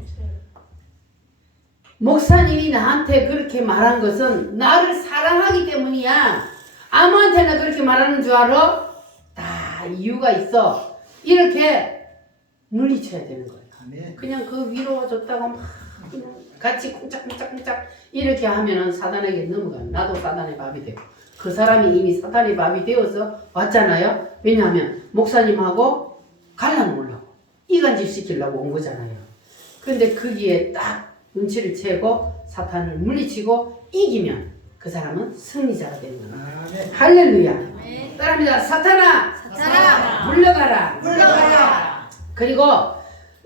목사님이 나한테 그렇게 말한 것은 나를 사랑하기 때문이야. 아무한테나 그렇게 말하는 줄 알아? 다 이유가 있어. 이렇게 물리쳐야 되는 거예요. 그냥 그 위로 줬다가 막 그냥 같이 쿵짝쿵짝쿵짝 이렇게 하면은 사단에게 넘어가요. 나도 사단의 밥이 되고 그 사람이 이미 사단의 밥이 되어서 왔잖아요. 왜냐하면 목사님하고 갈라놓으려고 이간질 시키려고 온 거잖아요. 그런데 거기에 딱 눈치를 채고 사탄을 물리치고 이기면 그 사람은 승리자가 되는 거예요. 할렐루야. 따라합니다. 사탄아 물러가라. 그리고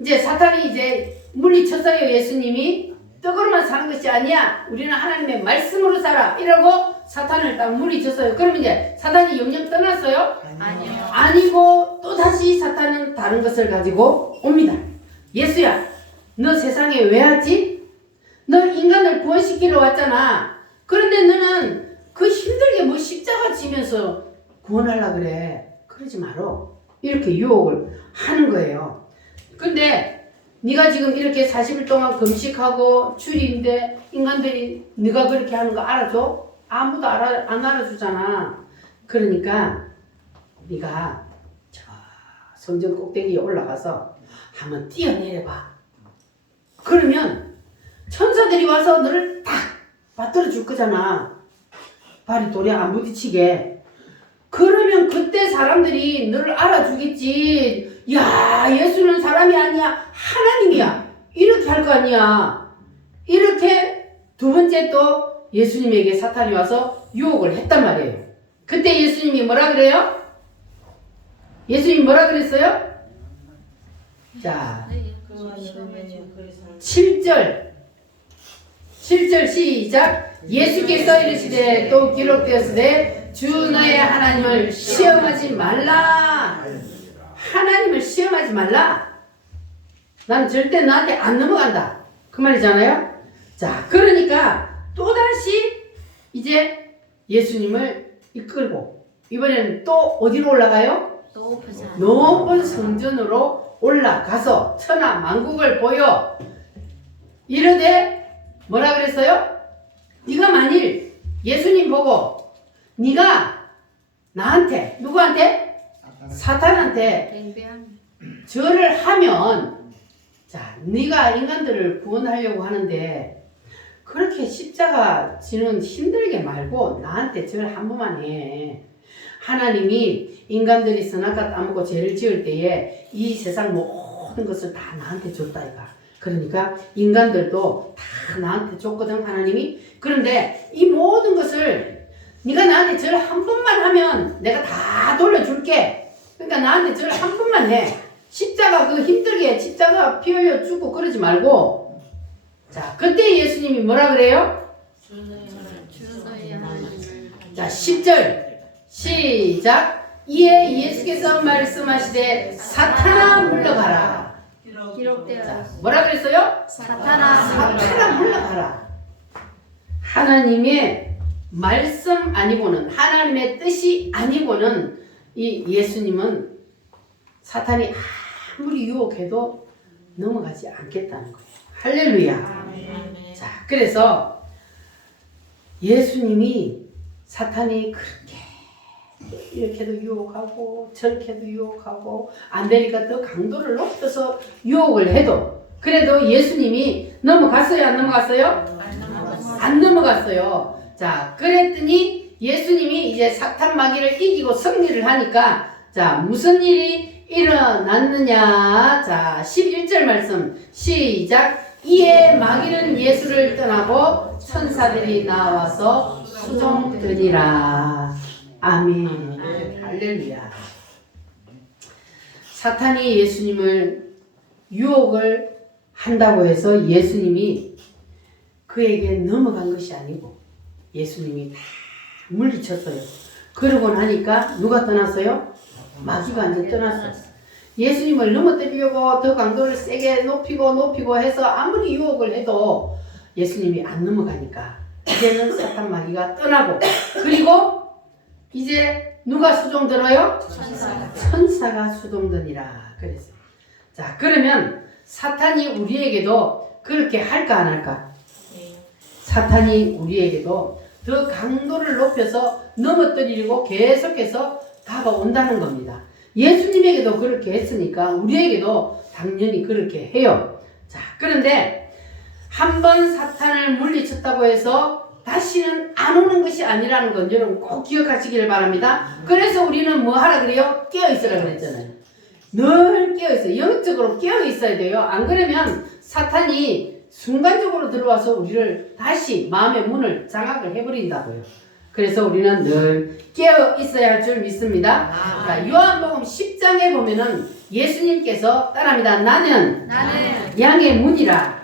이제 사탄이 이제 물리쳤어요. 예수님이 떡으로만 사는 것이 아니야. 우리는 하나님의 말씀으로 살아. 이러고 사탄을 딱 물리쳤어요. 그러면 이제 사탄이 영영 떠났어요? 아니요. 아니고 또 다시 사탄은 다른 것을 가지고 옵니다. 예수야, 너 세상에 왜 왔지? 너 인간을 구원시키러 왔잖아. 그런데 너는 그 힘들게 뭐 십자가 지면서 구원하려고 그래. 그러지 마라. 이렇게 유혹을 하는 거예요. 근데 네가 지금 이렇게 40일 동안 금식하고 줄인데 인간들이 네가 그렇게 하는 거 알아줘? 아무도 안 알아주잖아. 그러니까 네가 저 성전 꼭대기에 올라가서 한번 뛰어내려봐. 그러면 천사들이 와서 너를 딱 받들어 줄 거잖아. 발이 돌에 안 부딪히게. 그러면 그때 사람들이 너를 알아주겠지. 야, 예수는 사람이 아니야, 하나님이야. 이렇게 할 거 아니야. 이렇게 두 번째 또 예수님에게 사탄이 와서 유혹을 했단 말이에요. 그때 예수님이 뭐라 그래요? 예수님이 뭐라 그랬어요? 자, 7절 시작. 예수께서 이르시되 또 기록되었으되 주 너의 하나님을 시험하지 말라. 하나님을 시험하지 말라. 나는 절대 너한테 안 넘어간다. 그 말이잖아요. 자, 그러니까 또다시 이제 예수님을 이끌고 이번에는 또 어디로 올라가요? 높은 성전으로 올라가서 천하 만국을 보여 이르되 뭐라 그랬어요? 네가 만일 예수님 보고 네가 나한테 누구한테? 사탄한테 절을 하면 자 네가 인간들을 구원하려고 하는데 그렇게 십자가 지는 힘들게 말고 나한테 절 한 번만 해. 하나님이 인간들이 선악과 따먹고 죄를 지을 때에 이 세상 모든 것을 다 나한테 줬다 이가. 그러니까 인간들도 다 나한테 줬거든 하나님이. 그런데 이 모든 것을 네가 나한테 절 한 번만 하면 내가 다 돌려줄게. 그러니까 나한테 절 한 번만 해. 십자가 그 힘들게 십자가 피 흘려 죽고 그러지 말고. 자, 그때 예수님이 뭐라 그래요? 자, 10절 시작. 이에 예수께서 말씀하시되 사탄아 물러가라. 자, 뭐라 그랬어요? 사탄아 물러가라. 하나님의 말씀 아니고는 하나님의 뜻이 아니고는 이 예수님은 사탄이 아무리 유혹해도 넘어가지 않겠다는 거예요. 할렐루야. 자, 그래서 예수님이 사탄이 그렇게 이렇게도 유혹하고 저렇게도 유혹하고 안 되니까 더 강도를 높여서 유혹을 해도 그래도 예수님이 넘어갔어요? 안 넘어갔어요? 안 넘어갔어요. 자, 그랬더니 예수님이 이제 사탄 마귀를 이기고 승리를 하니까 자, 무슨 일이 일어났느냐? 자, 11절 말씀 시작. 이에 마귀는 예수를 떠나고 천사들이 나와서 수종드니라. 아멘. 할렐루야. 사탄이 예수님을 유혹을 한다고 해서 예수님이 그에게 넘어간 것이 아니고 예수님이 다 물리쳤어요. 그러고 나니까 누가 떠났어요? 마귀가 완전 떠났어요. 예수님을 넘어뜨리려고 더 강도를 세게 높이고 해서 아무리 유혹을 해도 예수님이 안 넘어가니까 이제는 사탄 마귀가 떠나고 그리고 이제 누가 수종들어요? 천사가 수종드니라 그랬어요. 자, 그러면 사탄이 우리에게도 그렇게 할까 안 할까? 사탄이 우리에게도 더 강도를 높여서 넘어뜨리려고 계속해서 다가온다는 겁니다. 예수님에게도 그렇게 했으니까 우리에게도 당연히 그렇게 해요. 자, 그런데 한번 사탄을 물리쳤다고 해서 다시는 안 오는 것이 아니라는 건 여러분 꼭 기억하시기를 바랍니다. 그래서 우리는 뭐 하라 그래요? 깨어있으라 그랬잖아요. 늘 깨어있어요. 영적으로 깨어있어야 돼요. 안 그러면 사탄이 순간적으로 들어와서 우리를 다시 마음의 문을 장악을 해버린다고요. 그래서 우리는 늘 깨어 있어야 할 줄 믿습니다. 자, 요한복음 10장에 보면은 예수님께서 따라합니다. 나는 양의 문이라.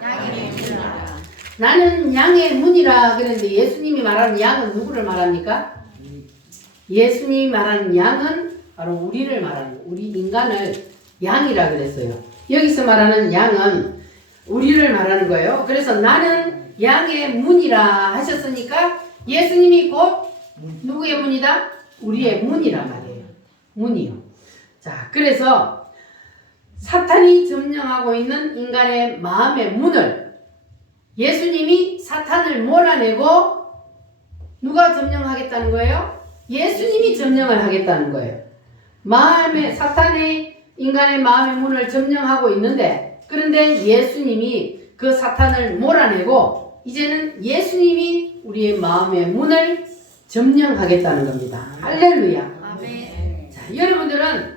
나는 양의 문이라 그랬는데 예수님이 말하는 양은 누구를 말합니까? 예수님이 말하는 양은 바로 우리를 말하는 거예요. 우리 인간을 양이라 그랬어요. 여기서 말하는 양은 우리를 말하는 거예요. 그래서 나는 양의 문이라 하셨으니까 예수님이 곧 누구의 문이다? 우리의 문이라 말이에요. 문이요. 자, 그래서 사탄이 점령하고 있는 인간의 마음의 문을 예수님이 사탄을 몰아내고 누가 점령하겠다는 거예요? 예수님이 점령을 하겠다는 거예요. 사탄이 인간의 마음의 문을 점령하고 있는데, 그런데 예수님이 그 사탄을 몰아내고 이제는 예수님이 우리의 마음의 문을 점령하겠다는 겁니다. 할렐루야. 아멘. 자, 여러분들은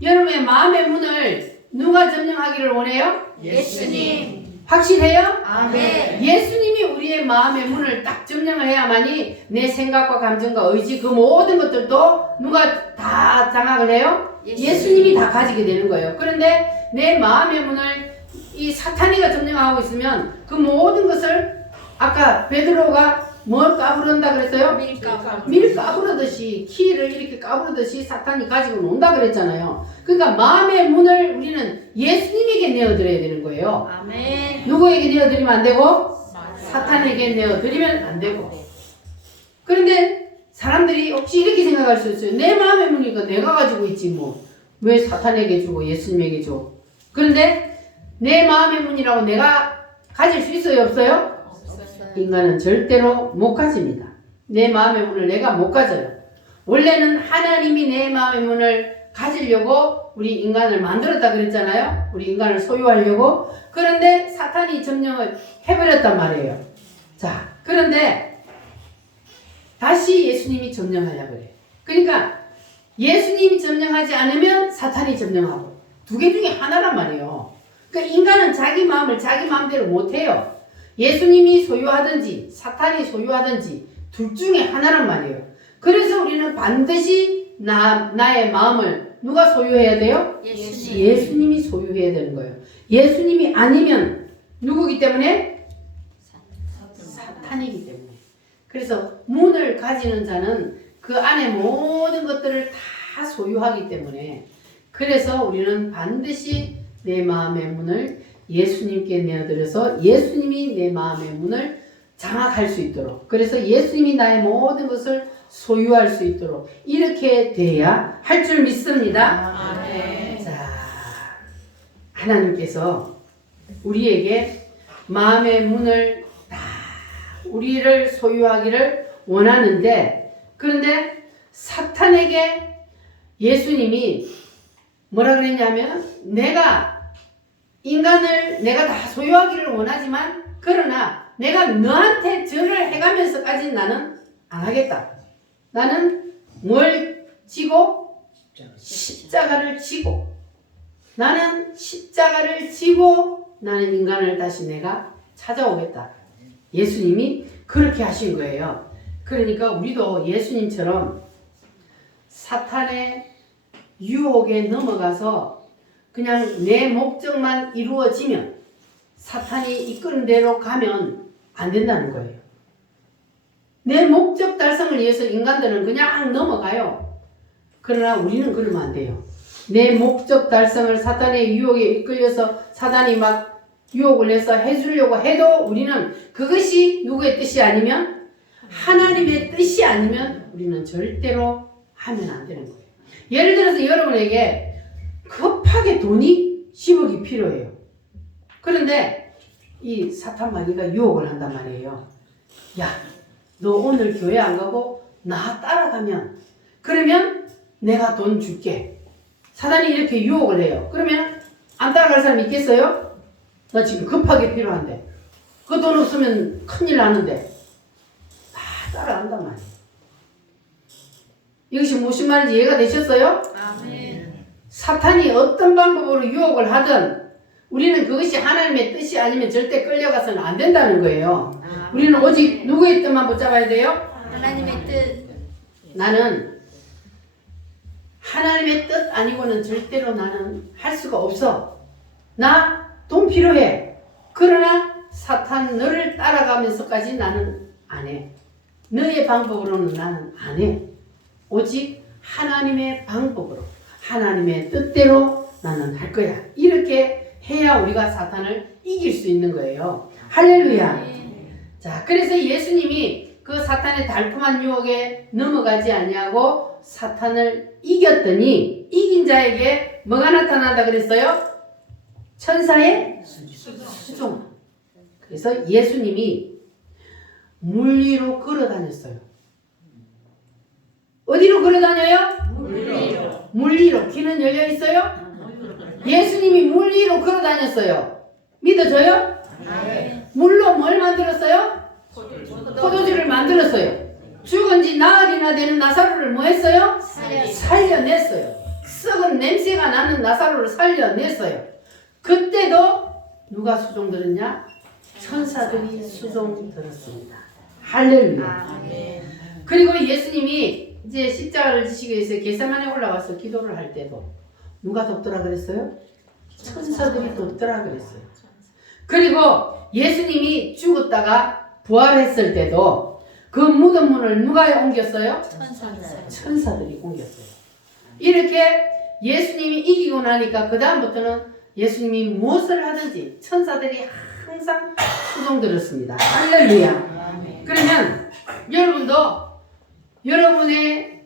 여러분의 마음의 문을 누가 점령하기를 원해요? 예수님. 확실해요? 아멘. 예수님이 우리의 마음의 문을 딱 점령을 해야만이 내 생각과 감정과 의지 그 모든 것들도 누가 다 장악을 해요? 예수님이 다 가지게 되는 거예요. 그런데 내 마음의 문을 이 사탄이가 점령하고 있으면 그 모든 것을 아까 베드로가 뭘 까부른다 그랬어요? 밀 까부르듯이 키를 이렇게 까부르듯이 사탄이 가지고 논다 그랬잖아요. 그러니까 마음의 문을 우리는 예수님에게 내어드려야 되는 거예요. 아멘. 누구에게 내어드리면 안 되고 사탄에게 내어드리면 안 되고. 그런데 사람들이 혹시 이렇게 생각할 수 있어요. 내 마음의 문이니까 내가 가지고 있지 뭐. 왜 사탄에게 주고 예수님에게 줘? 그런데 내 마음의 문이라고 내가 가질 수 있어요? 없어요? 인간은 절대로 못 가집니다. 내 마음의 문을 내가 못 가져요. 원래는 하나님이 내 마음의 문을 가지려고 우리 인간을 만들었다 그랬잖아요. 우리 인간을 소유하려고. 그런데 사탄이 점령을 해버렸단 말이에요. 자, 그런데 다시 예수님이 점령하려고 그래요. 그러니까 예수님이 점령하지 않으면 사탄이 점령하고 두 개 중에 하나란 말이에요. 그러니까 인간은 자기 마음을 자기 마음대로 못해요. 예수님이 소유하든지 사탄이 소유하든지 둘 중에 하나란 말이에요. 그래서 우리는 반드시 나의 마음을 누가 소유해야 돼요? 예수님이 소유해야 되는 거예요. 예수님이 아니면 누구기 때문에? 사탄이기 때문에. 그래서 문을 가지는 자는 그 안에 모든 것들을 다 소유하기 때문에, 그래서 우리는 반드시 내 마음의 문을 예수님께 내어드려서 예수님이 내 마음의 문을 장악할 수 있도록, 그래서 예수님이 나의 모든 것을 소유할 수 있도록 이렇게 돼야 할 줄 믿습니다. 아멘. 자, 하나님께서 우리에게 마음의 문을 다 우리를 소유하기를 원하는데, 그런데 사탄에게 예수님이 뭐라 그랬냐면, 인간을 내가 다 소유하기를 원하지만, 그러나 내가 너한테 절을 해가면서까지 나는 안 하겠다. 나는 뭘 지고? 십자가를 지고. 나는 십자가를 지고 나는 인간을 다시 내가 찾아오겠다. 예수님이 그렇게 하신 거예요. 그러니까 우리도 예수님처럼 사탄의 유혹에 넘어가서 그냥 내 목적만 이루어지면, 사탄이 이끄는 대로 가면 안 된다는 거예요. 내 목적 달성을 위해서 인간들은 그냥 넘어가요. 그러나 우리는 그러면 안 돼요. 내 목적 달성을 사탄의 유혹에 이끌려서 사탄이 막 유혹을 해서 해주려고 해도 우리는 그것이 누구의 뜻이 아니면, 하나님의 뜻이 아니면 우리는 절대로 하면 안 되는 거예요. 예를 들어서 여러분에게 급하게 돈이 10억이 필요해요. 그런데 이 사탄 마귀가 유혹을 한단 말이에요. 야, 너 오늘 교회 안 가고 나 따라가면, 그러면 내가 돈 줄게. 사탄이 이렇게 유혹을 해요. 그러면 안 따라갈 사람 있겠어요? 나 지금 급하게 필요한데, 그 돈 없으면 큰일 나는데. 다 따라간단 말이에요. 이것이 무슨 말인지 이해가 되셨어요? 아멘. 사탄이 어떤 방법으로 유혹을 하든 우리는 그것이 하나님의 뜻이 아니면 절대 끌려가서는 안 된다는 거예요. 우리는 오직 누구의 뜻만 붙잡아야 돼요? 하나님의 뜻. 나는 하나님의 뜻 아니고는 절대로 나는 할 수가 없어. 나 돈 필요해. 그러나 사탄 너를 따라가면서까지 나는 안 해. 너의 방법으로는 나는 안 해. 오직 하나님의 방법으로, 하나님의 뜻대로 나는 할 거야. 이렇게 해야 우리가 사탄을 이길 수 있는 거예요. 할렐루야. 자, 그래서 예수님이 그 사탄의 달콤한 유혹에 넘어가지 아니하고 사탄을 이겼더니, 이긴 자에게 뭐가 나타난다 그랬어요? 천사의 수종. 그래서 예수님이 물 위로 걸어 다녔어요. 어디로 걸어다녀요? 물리로. 물리로. 귀는 열려 있어요? 예수님이 물리로 걸어다녔어요. 믿어져요? 아멘. 물로 뭘 만들었어요? 포도주를 만들었어요. 죽은 지 나흘이나 되는 나사로를 뭐 했어요? 살려냈어요. 썩은 냄새가 나는 나사로를 살려냈어요. 그때도 누가 수종 들었냐? 천사들이 수종 들었습니다. 할렐루야. 아멘. 그리고 예수님이 이제 십자가를 지시기 위해서 겟세마네 올라가서 기도를 할 때도 누가 돕더라 그랬어요? 천사들이 돕더라 그랬어요. 그리고 예수님이 죽었다가 부활했을 때도 그 무덤 문을 누가 옮겼어요? 천사들이 옮겼어요. 이렇게 예수님이 이기고 나니까 그 다음부터는 예수님이 무엇을 하든지 천사들이 항상 수종 들었습니다. 할렐루야. 그러면 여러분도 여러분의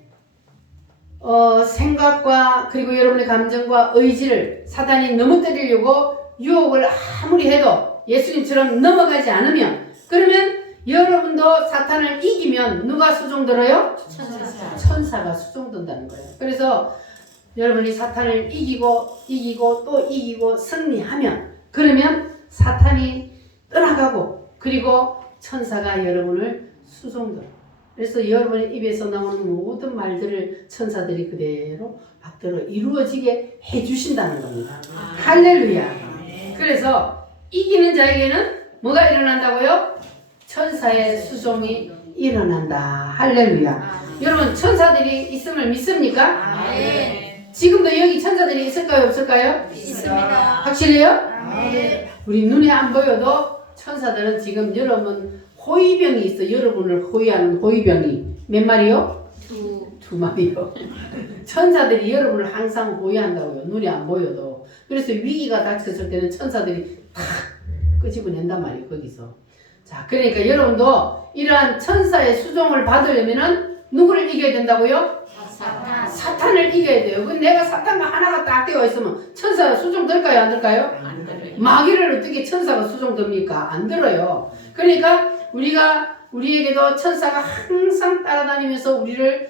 생각과 그리고 여러분의 감정과 의지를 사단이 넘어뜨리려고 유혹을 아무리 해도 예수님처럼 넘어가지 않으면, 그러면 여러분도 사탄을 이기면 누가 수종들어요? 천사가 수종든다는 거예요. 그래서 여러분이 사탄을 이기고 또 이기고 승리하면, 그러면 사탄이 떠나가고 그리고 천사가 여러분을 수종들어요. 그래서 여러분의 입에서 나오는 모든 말들을 천사들이 그대로 받들어 이루어지게 해주신다는 겁니다. 할렐루야. 그래서 이기는 자에게는 뭐가 일어난다고요? 천사의 수종이 일어난다. 할렐루야. 여러분 천사들이 있음을 믿습니까? 아멘. 지금도 여기 천사들이 있을까요? 없을까요? 있습니다. 확실해요? 아멘. 우리 눈에 안 보여도 천사들은 지금 여러분 호위병이 있어. 여러분을 호위하는 호위병이 몇 마리요? 두 마리요. 천사들이 여러분을 항상 호위한다고요. 눈에 안 보여도. 그래서 위기가 닥쳤을 때는 천사들이 탁 끄집어낸단 말이에요. 거기서. 자, 그러니까 여러분도 이러한 천사의 수종을 받으려면은 누구를 이겨야 된다고요? 사탄을 이겨야 돼요. 근데 내가 사탄과 하나가 딱 되어 있으면 천사 수종 들까요? 안 들까요? 안 들어요. 마귀를 어떻게 천사가 수종 듭니까? 안 들어요. 그러니까 우리에게도 천사가 항상 따라다니면서 우리를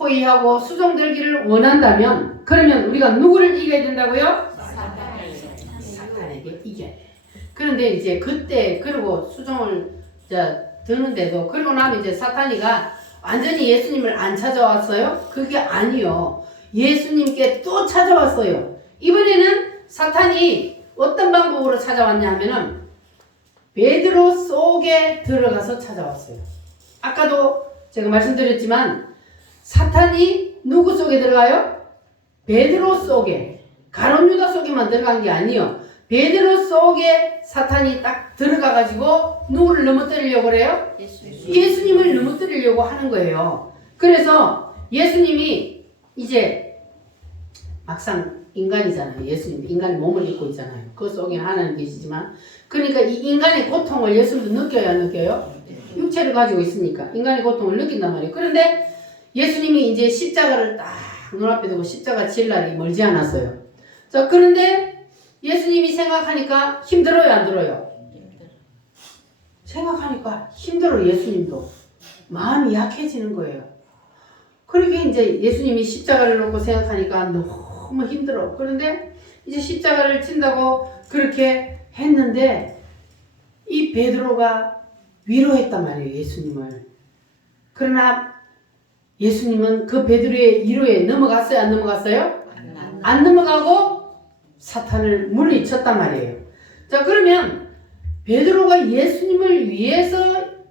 호위하고 수종 들기를 원한다면, 그러면 우리가 누구를 이겨야 된다고요? 사탄에게 이겨야 돼. 그런데 이제 그때 그리고 수종을 드는데도, 그리고 나면 이제 사탄이가 완전히 예수님을 안 찾아왔어요? 그게 아니요. 예수님께 또 찾아왔어요. 이번에는 사탄이 어떤 방법으로 찾아왔냐 하면은 베드로 속에 들어가서 찾아왔어요. 아까도 제가 말씀드렸지만 사탄이 누구 속에 들어가요? 베드로 속에, 가룟 유다 속에만 들어간 게 아니에요. 베드로 속에 사탄이 딱 들어가가지고 누구를 넘어뜨리려고 그래요? 예수님을 넘어뜨리려고 하는 거예요. 그래서 예수님이 이제 막상 인간이잖아요. 예수님 인간의 몸을 입고 있잖아요. 그 속에 하나님 계시지만, 그러니까 이 인간의 고통을 예수님도 느껴야 안 느껴요? 육체를 가지고 있으니까 인간의 고통을 느낀단 말이에요. 그런데 예수님이 이제 십자가를 딱 눈앞에 두고 십자가 질 날이 멀지 않았어요. 자, 그런데 예수님이 생각하니까 힘들어요, 안 들어요? 생각하니까 힘들어. 예수님도 마음이 약해지는 거예요. 그러게 이제 예수님이 십자가를 놓고 생각하니까 너무 힘들어. 그런데 이제 십자가를 친다고 그렇게 했는데 이 베드로가 위로했단 말이에요, 예수님을. 그러나 예수님은 그 베드로의 위로에 넘어갔어요, 안 넘어갔어요? 안 넘어가고 사탄을 물리쳤단 말이에요. 자, 그러면 베드로가 예수님을 위해서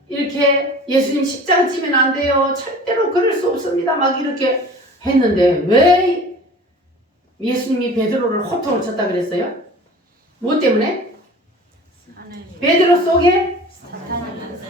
이렇게 예수님 십자가 지면 안 돼요, 절대로 그럴 수 없습니다, 막 이렇게 했는데 왜 예수님이 베드로를 호통을 쳤다 그랬어요? 무엇 때문에? 베드로 속에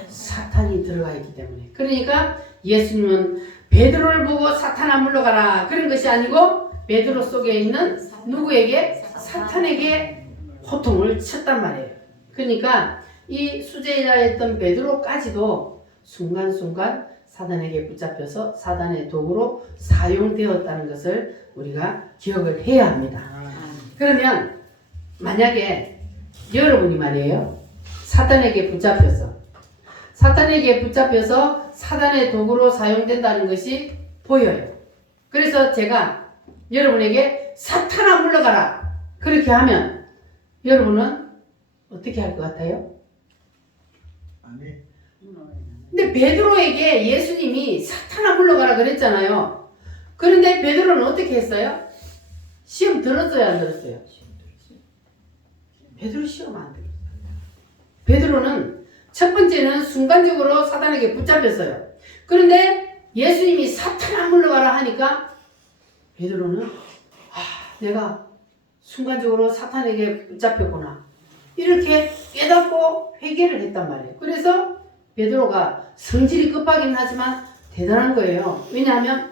사탄이 들어가 있기 때문에. 그러니까 예수님은 베드로를 보고 사탄아 물러가라 그런 것이 아니고 베드로 속에 있는 누구에게? 사탄에게 호통을 쳤단 말이에요. 그러니까 이 수제자였던 베드로까지도 순간순간 사단에게 붙잡혀서 사단의 도구로 사용되었다는 것을 우리가 기억을 해야 합니다. 그러면 만약에 여러분이 말이에요, 사단에게 붙잡혀서 사단의 도구로 사용된다는 것이 보여요. 그래서 제가 여러분에게 사탄아 물러가라 그렇게 하면 여러분은 어떻게 할 것 같아요? 근데 베드로에게 예수님이 사탄아 물러가라 그랬잖아요. 그런데 베드로는 어떻게 했어요? 시험 들었어요, 안 들었어요? 베드로 시험 안 들었어요. 베드로는 첫 번째는 순간적으로 사탄에게 붙잡혔어요. 그런데 예수님이 사탄아 물러가라 하니까 베드로는 내가 순간적으로 사탄에게 붙잡혔구나 이렇게 깨닫고 회개를 했단 말이에요. 그래서 베드로가 성질이 급하긴 하지만 대단한 거예요. 왜냐하면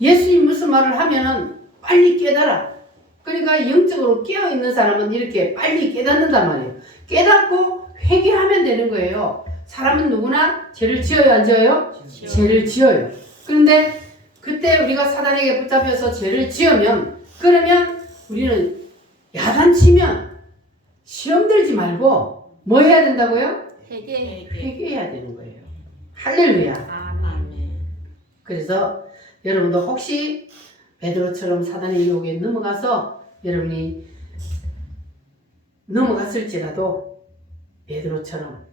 예수님 무슨 말을 하면은 빨리 깨달아. 그러니까 영적으로 깨어있는 사람은 이렇게 빨리 깨닫는단 말이에요. 깨닫고 회개하면 되는 거예요. 사람은 누구나 죄를 지어요, 안 지어요? 죄를 지어요. 그런데 그때 우리가 사단에게 붙잡혀서 죄를 지으면 그러면 우리는 야단치면 시험 들지 말고 뭐 해야 된다고요? 회개해야 되는 거예요. 할렐루야. 아멘. 그래서 여러분도 혹시 베드로처럼 사단의 유혹에 넘어가서 여러분이 넘어갔을지라도 베드로처럼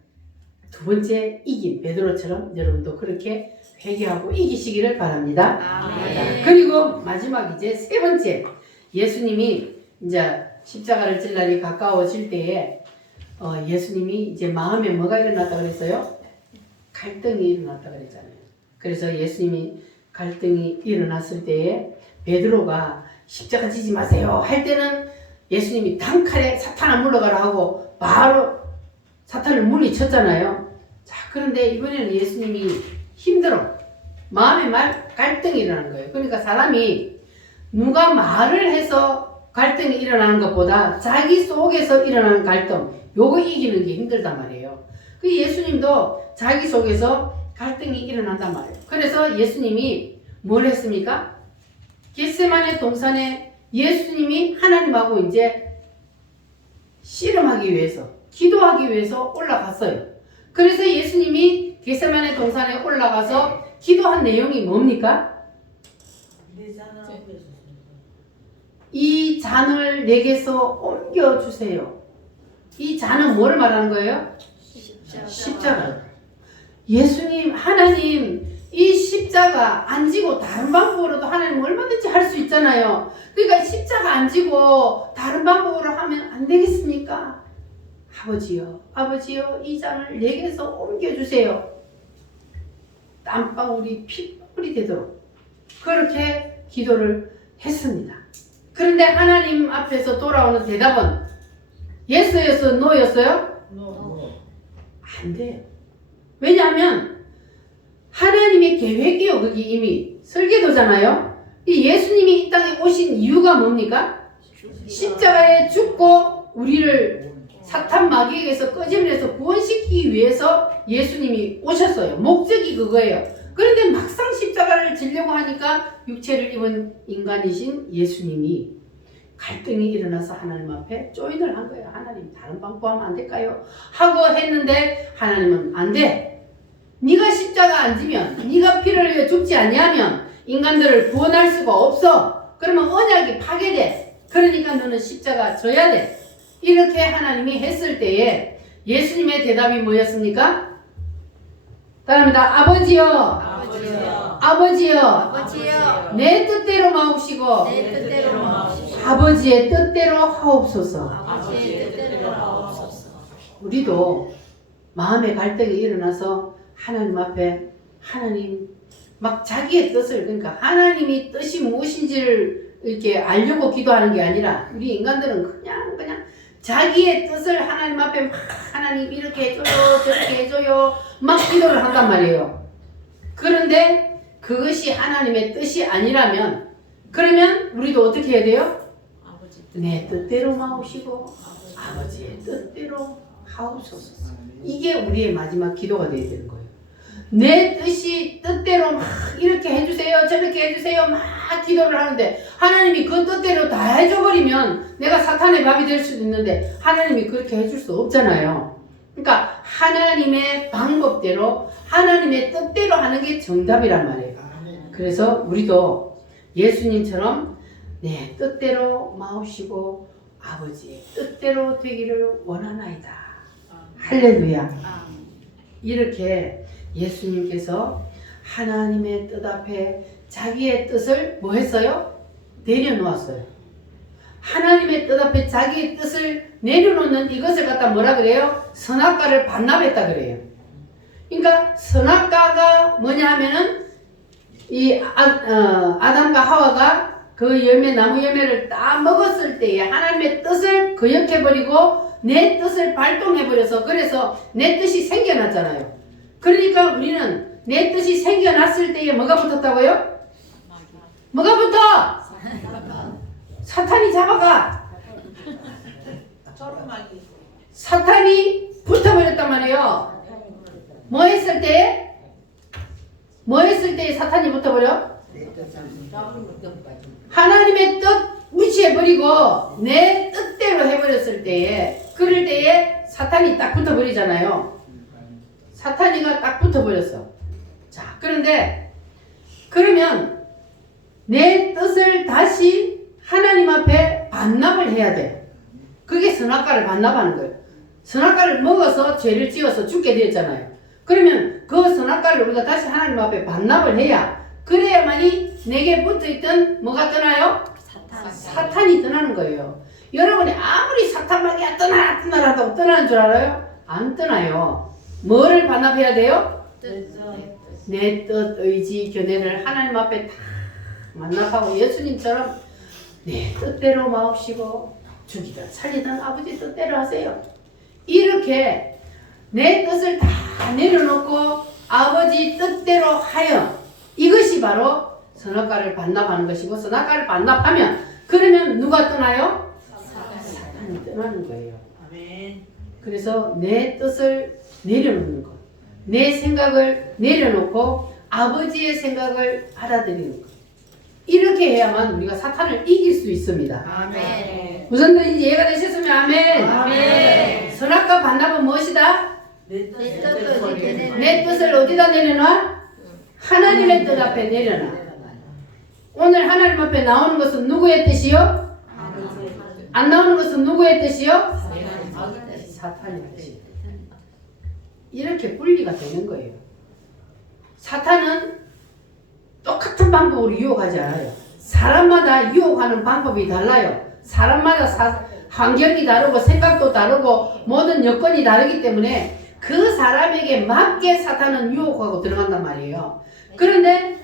두 번째 이긴 베드로처럼 여러분도 그렇게 회개하고 이기시기를 바랍니다. 아멘. 그리고 마지막 이제 세 번째 예수님이 이제 십자가를 질 날이 가까워질 때에 예수님이 이제 마음에 뭐가 일어났다 그랬어요? 갈등이 일어났다 그랬잖아요. 그래서 예수님이 갈등이 일어났을 때에 베드로가 십자가 지지 마세요 할 때는 예수님이 단칼에 사탄아 물러가라 하고 바로 사탄을 물리쳤잖아요. 자, 그런데 이번에는 예수님이 힘들어. 마음에 갈등이 일어나는 거예요. 그러니까 사람이 누가 말을 해서 갈등이 일어나는 것보다 자기 속에서 일어나는 갈등, 요거 이기는 게 힘들단 말이에요. 그 예수님도 자기 속에서 갈등이 일어난단 말이에요. 그래서 예수님이 뭘 했습니까? 겟세마네 동산에 예수님이 하나님하고 이제 씨름하기 위해서, 기도하기 위해서 올라갔어요. 그래서 예수님이 겟세마네 동산에 올라가서 기도한 내용이 뭡니까? 이 잔을 내게서 옮겨주세요. 이 잔은 뭐를 말하는 거예요? 십자가. 예수님, 하나님, 이 십자가 안 지고 다른 방법으로도 하나님 얼마든지 할 수 있잖아요. 그러니까 십자가 안 지고 다른 방법으로 하면 안 되겠습니까? 아버지요, 아버지요, 이 잔을 내게서 옮겨주세요. 땀방울이 핏방울이 되도록 그렇게 기도를 했습니다. 그런데 하나님 앞에서 돌아오는 대답은 예스였어요? 노였어요? 안 돼요. 왜냐하면 하나님의 계획이요. 그게 이미 설계도잖아요. 이 예수님이 이 땅에 오신 이유가 뭡니까? 십자가에 죽고 우리를 사탄 마귀에게서 끄집어내서 구원시키기 위해서 예수님이 오셨어요. 목적이 그거예요. 그런데 막상 십자가를 지려고 하니까 육체를 입은 인간이신 예수님이 갈등이 일어나서 하나님 앞에 조인을 한 거예요. 하나님 다른 방법하면 안 될까요? 하고 했는데 하나님은 안 돼. 네가 십자가 안 지면, 네가 피를 흘려 죽지 아니하면 인간들을 구원할 수가 없어. 그러면 언약이 파괴돼. 그러니까 너는 십자가 져야 돼. 이렇게 하나님이 했을 때에 예수님의 대답이 뭐였습니까? 따라합니다. 아버지여, 아버지여, 아버지여, 아버지여, 내 뜻대로 마옵시고 내 뜻대로 마옵시고 아버지의 뜻대로 하옵소서. 아버지의 뜻대로 하옵소서. 우리도 마음의 갈등이 일어나서 하나님 앞에 하나님 막 자기의 뜻을 그러니까 하나님이 뜻이 무엇인지를 이렇게 알려고 기도하는 게 아니라 우리 인간들은 그냥 자기의 뜻을 하나님 앞에 막 하나님 이렇게 해줘요 저렇게 해줘요 막 기도를 한단 말이에요. 그런데 그것이 하나님의 뜻이 아니라면 그러면 우리도 어떻게 해야 돼요? 내 뜻대로 마옵시고 아버지의 뜻대로 하옵소서. 이게 우리의 마지막 기도가 되어야 되는 거예요. 내 뜻이 뜻대로 막 이렇게 해주세요 저렇게 해주세요 막 기도를 하는데 하나님이 그 뜻대로 다 해줘버리면 내가 사탄의 밥이 될 수도 있는데 하나님이 그렇게 해줄 수 없잖아요. 그러니까 하나님의 방법대로 하나님의 뜻대로 하는 게 정답이란 말이에요. 그래서 우리도 예수님처럼 내 뜻대로 마옵시고 아버지의 뜻대로 되기를 원하나이다. 할렐루야. 이렇게 예수님께서 하나님의 뜻 앞에 자기의 뜻을 뭐 했어요? 내려놓았어요. 하나님의 뜻 앞에 자기의 뜻을 내려놓는 이것을 갖다 뭐라 그래요? 선악과를 반납했다 그래요. 그러니까 선악과가 뭐냐 하면은 이 아담과 하와가 그 열매, 나무 열매를 딱 먹었을 때에 하나님의 뜻을 거역해버리고 내 뜻을 발동해버려서 그래서 내 뜻이 생겨났잖아요. 그러니까 우리는 내 뜻이 생겨났을 때에 뭐가 붙었다고요? 뭐가 붙어? 사탄이 잡아가. 사탄이 붙어버렸단 말이에요. 뭐 했을 때? 뭐 했을 때 사탄이 붙어버려? 하나님의 뜻 무시해버리고 내 뜻대로 해버렸을 때에 그럴 때에 사탄이 딱 붙어버리잖아요. 사탄이가 딱 붙어버렸어. 자, 그런데 그러면 내 뜻을 다시 하나님 앞에 반납을 해야 돼. 그게 선악과를 반납하는 거예요. 선악과를 먹어서 죄를 지어서 죽게 되었잖아요. 그러면 그 선악과를 우리가 다시 하나님 앞에 반납을 해야 그래야만이 내게 붙어있던 뭐가 떠나요? 사탄이 떠나는 거예요. 여러분이 아무리 사탄마귀야 떠나라 하다고 떠나는 줄 알아요? 안 떠나요. 뭐를 반납해야 돼요? 내 뜻, 의지, 견해를 하나님 앞에 다 반납하고 예수님처럼 내 뜻대로 마옵시고 죽이든 살리든 아버지 뜻대로 하세요. 이렇게 내 뜻을 다 내려놓고 아버지 뜻대로 하여 이것이 바로 선악과를 반납하는 것이고 선악과를 반납하면 그러면 누가 떠나요? 사탄이 떠나는 거예요. 그래서 내 뜻을 내려놓는 것, 내 생각을 내려놓고 아버지의 생각을 받아들이는 것. 이렇게 해야만 우리가 사탄을 이길 수 있습니다. 아멘. 무슨 뜻인지 이해가 되셨으면 아멘. 아멘. 선악과 반납은 무엇이다? 내 뜻을 어디다 내려놔? 하나님의 뜻 앞에 내려놔. 오늘 하나님 앞에 나오는 것은 누구의 뜻이요? 안 나오는 것은 누구의 뜻이요? 사탄의 뜻이요. 이렇게 분리가 되는 거예요. 사탄은 똑같은 방법으로 유혹하지 않아요. 사람마다 유혹하는 방법이 달라요. 사람마다 환경이 다르고 생각도 다르고 모든 여건이 다르기 때문에 그 사람에게 맞게 사탄은 유혹하고 들어간단 말이에요. 그런데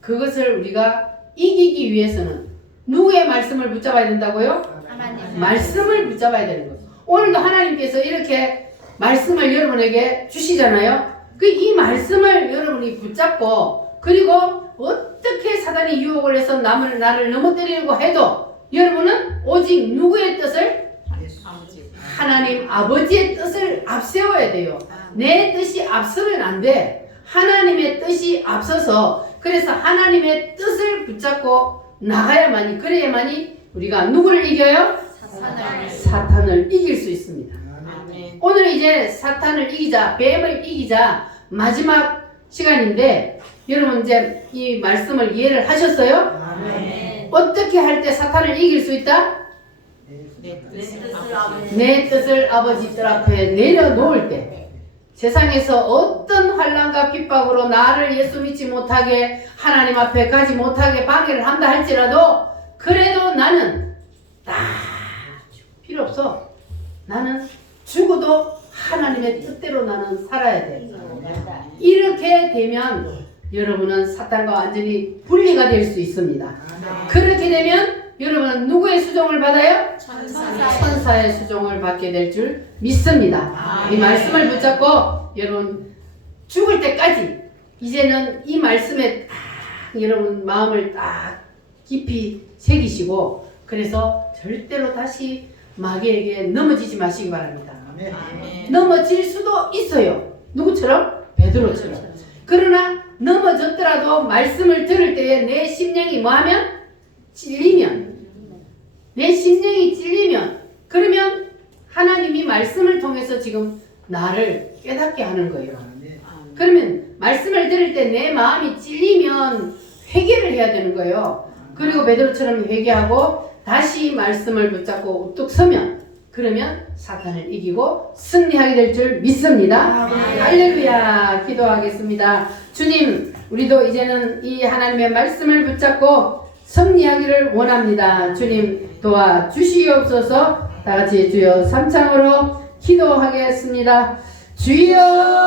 그것을 우리가 이기기 위해서는 누구의 말씀을 붙잡아야 된다고요? 하나님. 말씀을 붙잡아야 되는 거예요. 오늘도 하나님께서 이렇게 말씀을 여러분에게 주시잖아요. 이 말씀을 여러분이 붙잡고 그리고 어떻게 사단이 유혹을 해서 나를 넘어뜨리려고 해도 여러분은 오직 누구의 뜻을? 하나님 아버지의 뜻을 앞세워야 돼요. 내 뜻이 앞서면 안 돼. 하나님의 뜻이 앞서서 그래서 하나님의 뜻을 붙잡고 나가야만이 그래야만이 우리가 누구를 이겨요? 사탄을 이길 수 있습니다. 오늘 이제 사탄을 이기자, 뱀을 이기자 마지막 시간인데 여러분 이제 이 말씀을 이해를 하셨어요? 어떻게 할 때 사탄을 이길 수 있다? 내 뜻을 아버지 뜻 앞에 내려놓을 때 세상에서 어떤 환난과 핍박으로 나를 예수 믿지 못하게 하나님 앞에 가지 못하게 방해를 한다 할지라도 그래도 나는 필요 없어. 나는 죽어도 하나님의 뜻대로 나는 살아야 돼. 이렇게 되면 여러분은 사탄과 완전히 분리가 될 수 있습니다. 그렇게 되면 여러분은 누구의 수종을 받아요? 천사의 수종을 받게 될 줄 믿습니다. 이 말씀을 붙잡고 여러분 죽을 때까지 이제는 이 말씀에 딱 여러분 마음을 딱 깊이 새기시고 그래서 절대로 다시 마귀에게 넘어지지 마시기 바랍니다. 넘어질 수도 있어요. 누구처럼? 베드로처럼. 그러나 넘어졌더라도 말씀을 들을 때에 내 심령이 뭐하면? 찔리면 내 심령이 찔리면 그러면 하나님이 말씀을 통해서 지금 나를 깨닫게 하는 거예요. 그러면 말씀을 들을 때 내 마음이 찔리면 회개를 해야 되는 거예요. 그리고 베드로처럼 회개하고 다시 말씀을 붙잡고 우뚝 서면, 그러면 사탄을 이기고 승리하게 될 줄 믿습니다. 할렐루야. 기도하겠습니다. 주님, 우리도 이제는 이 하나님의 말씀을 붙잡고 승리하기를 원합니다. 주님 도와주시옵소서. 다 같이 주여 삼창으로 기도하겠습니다. 주여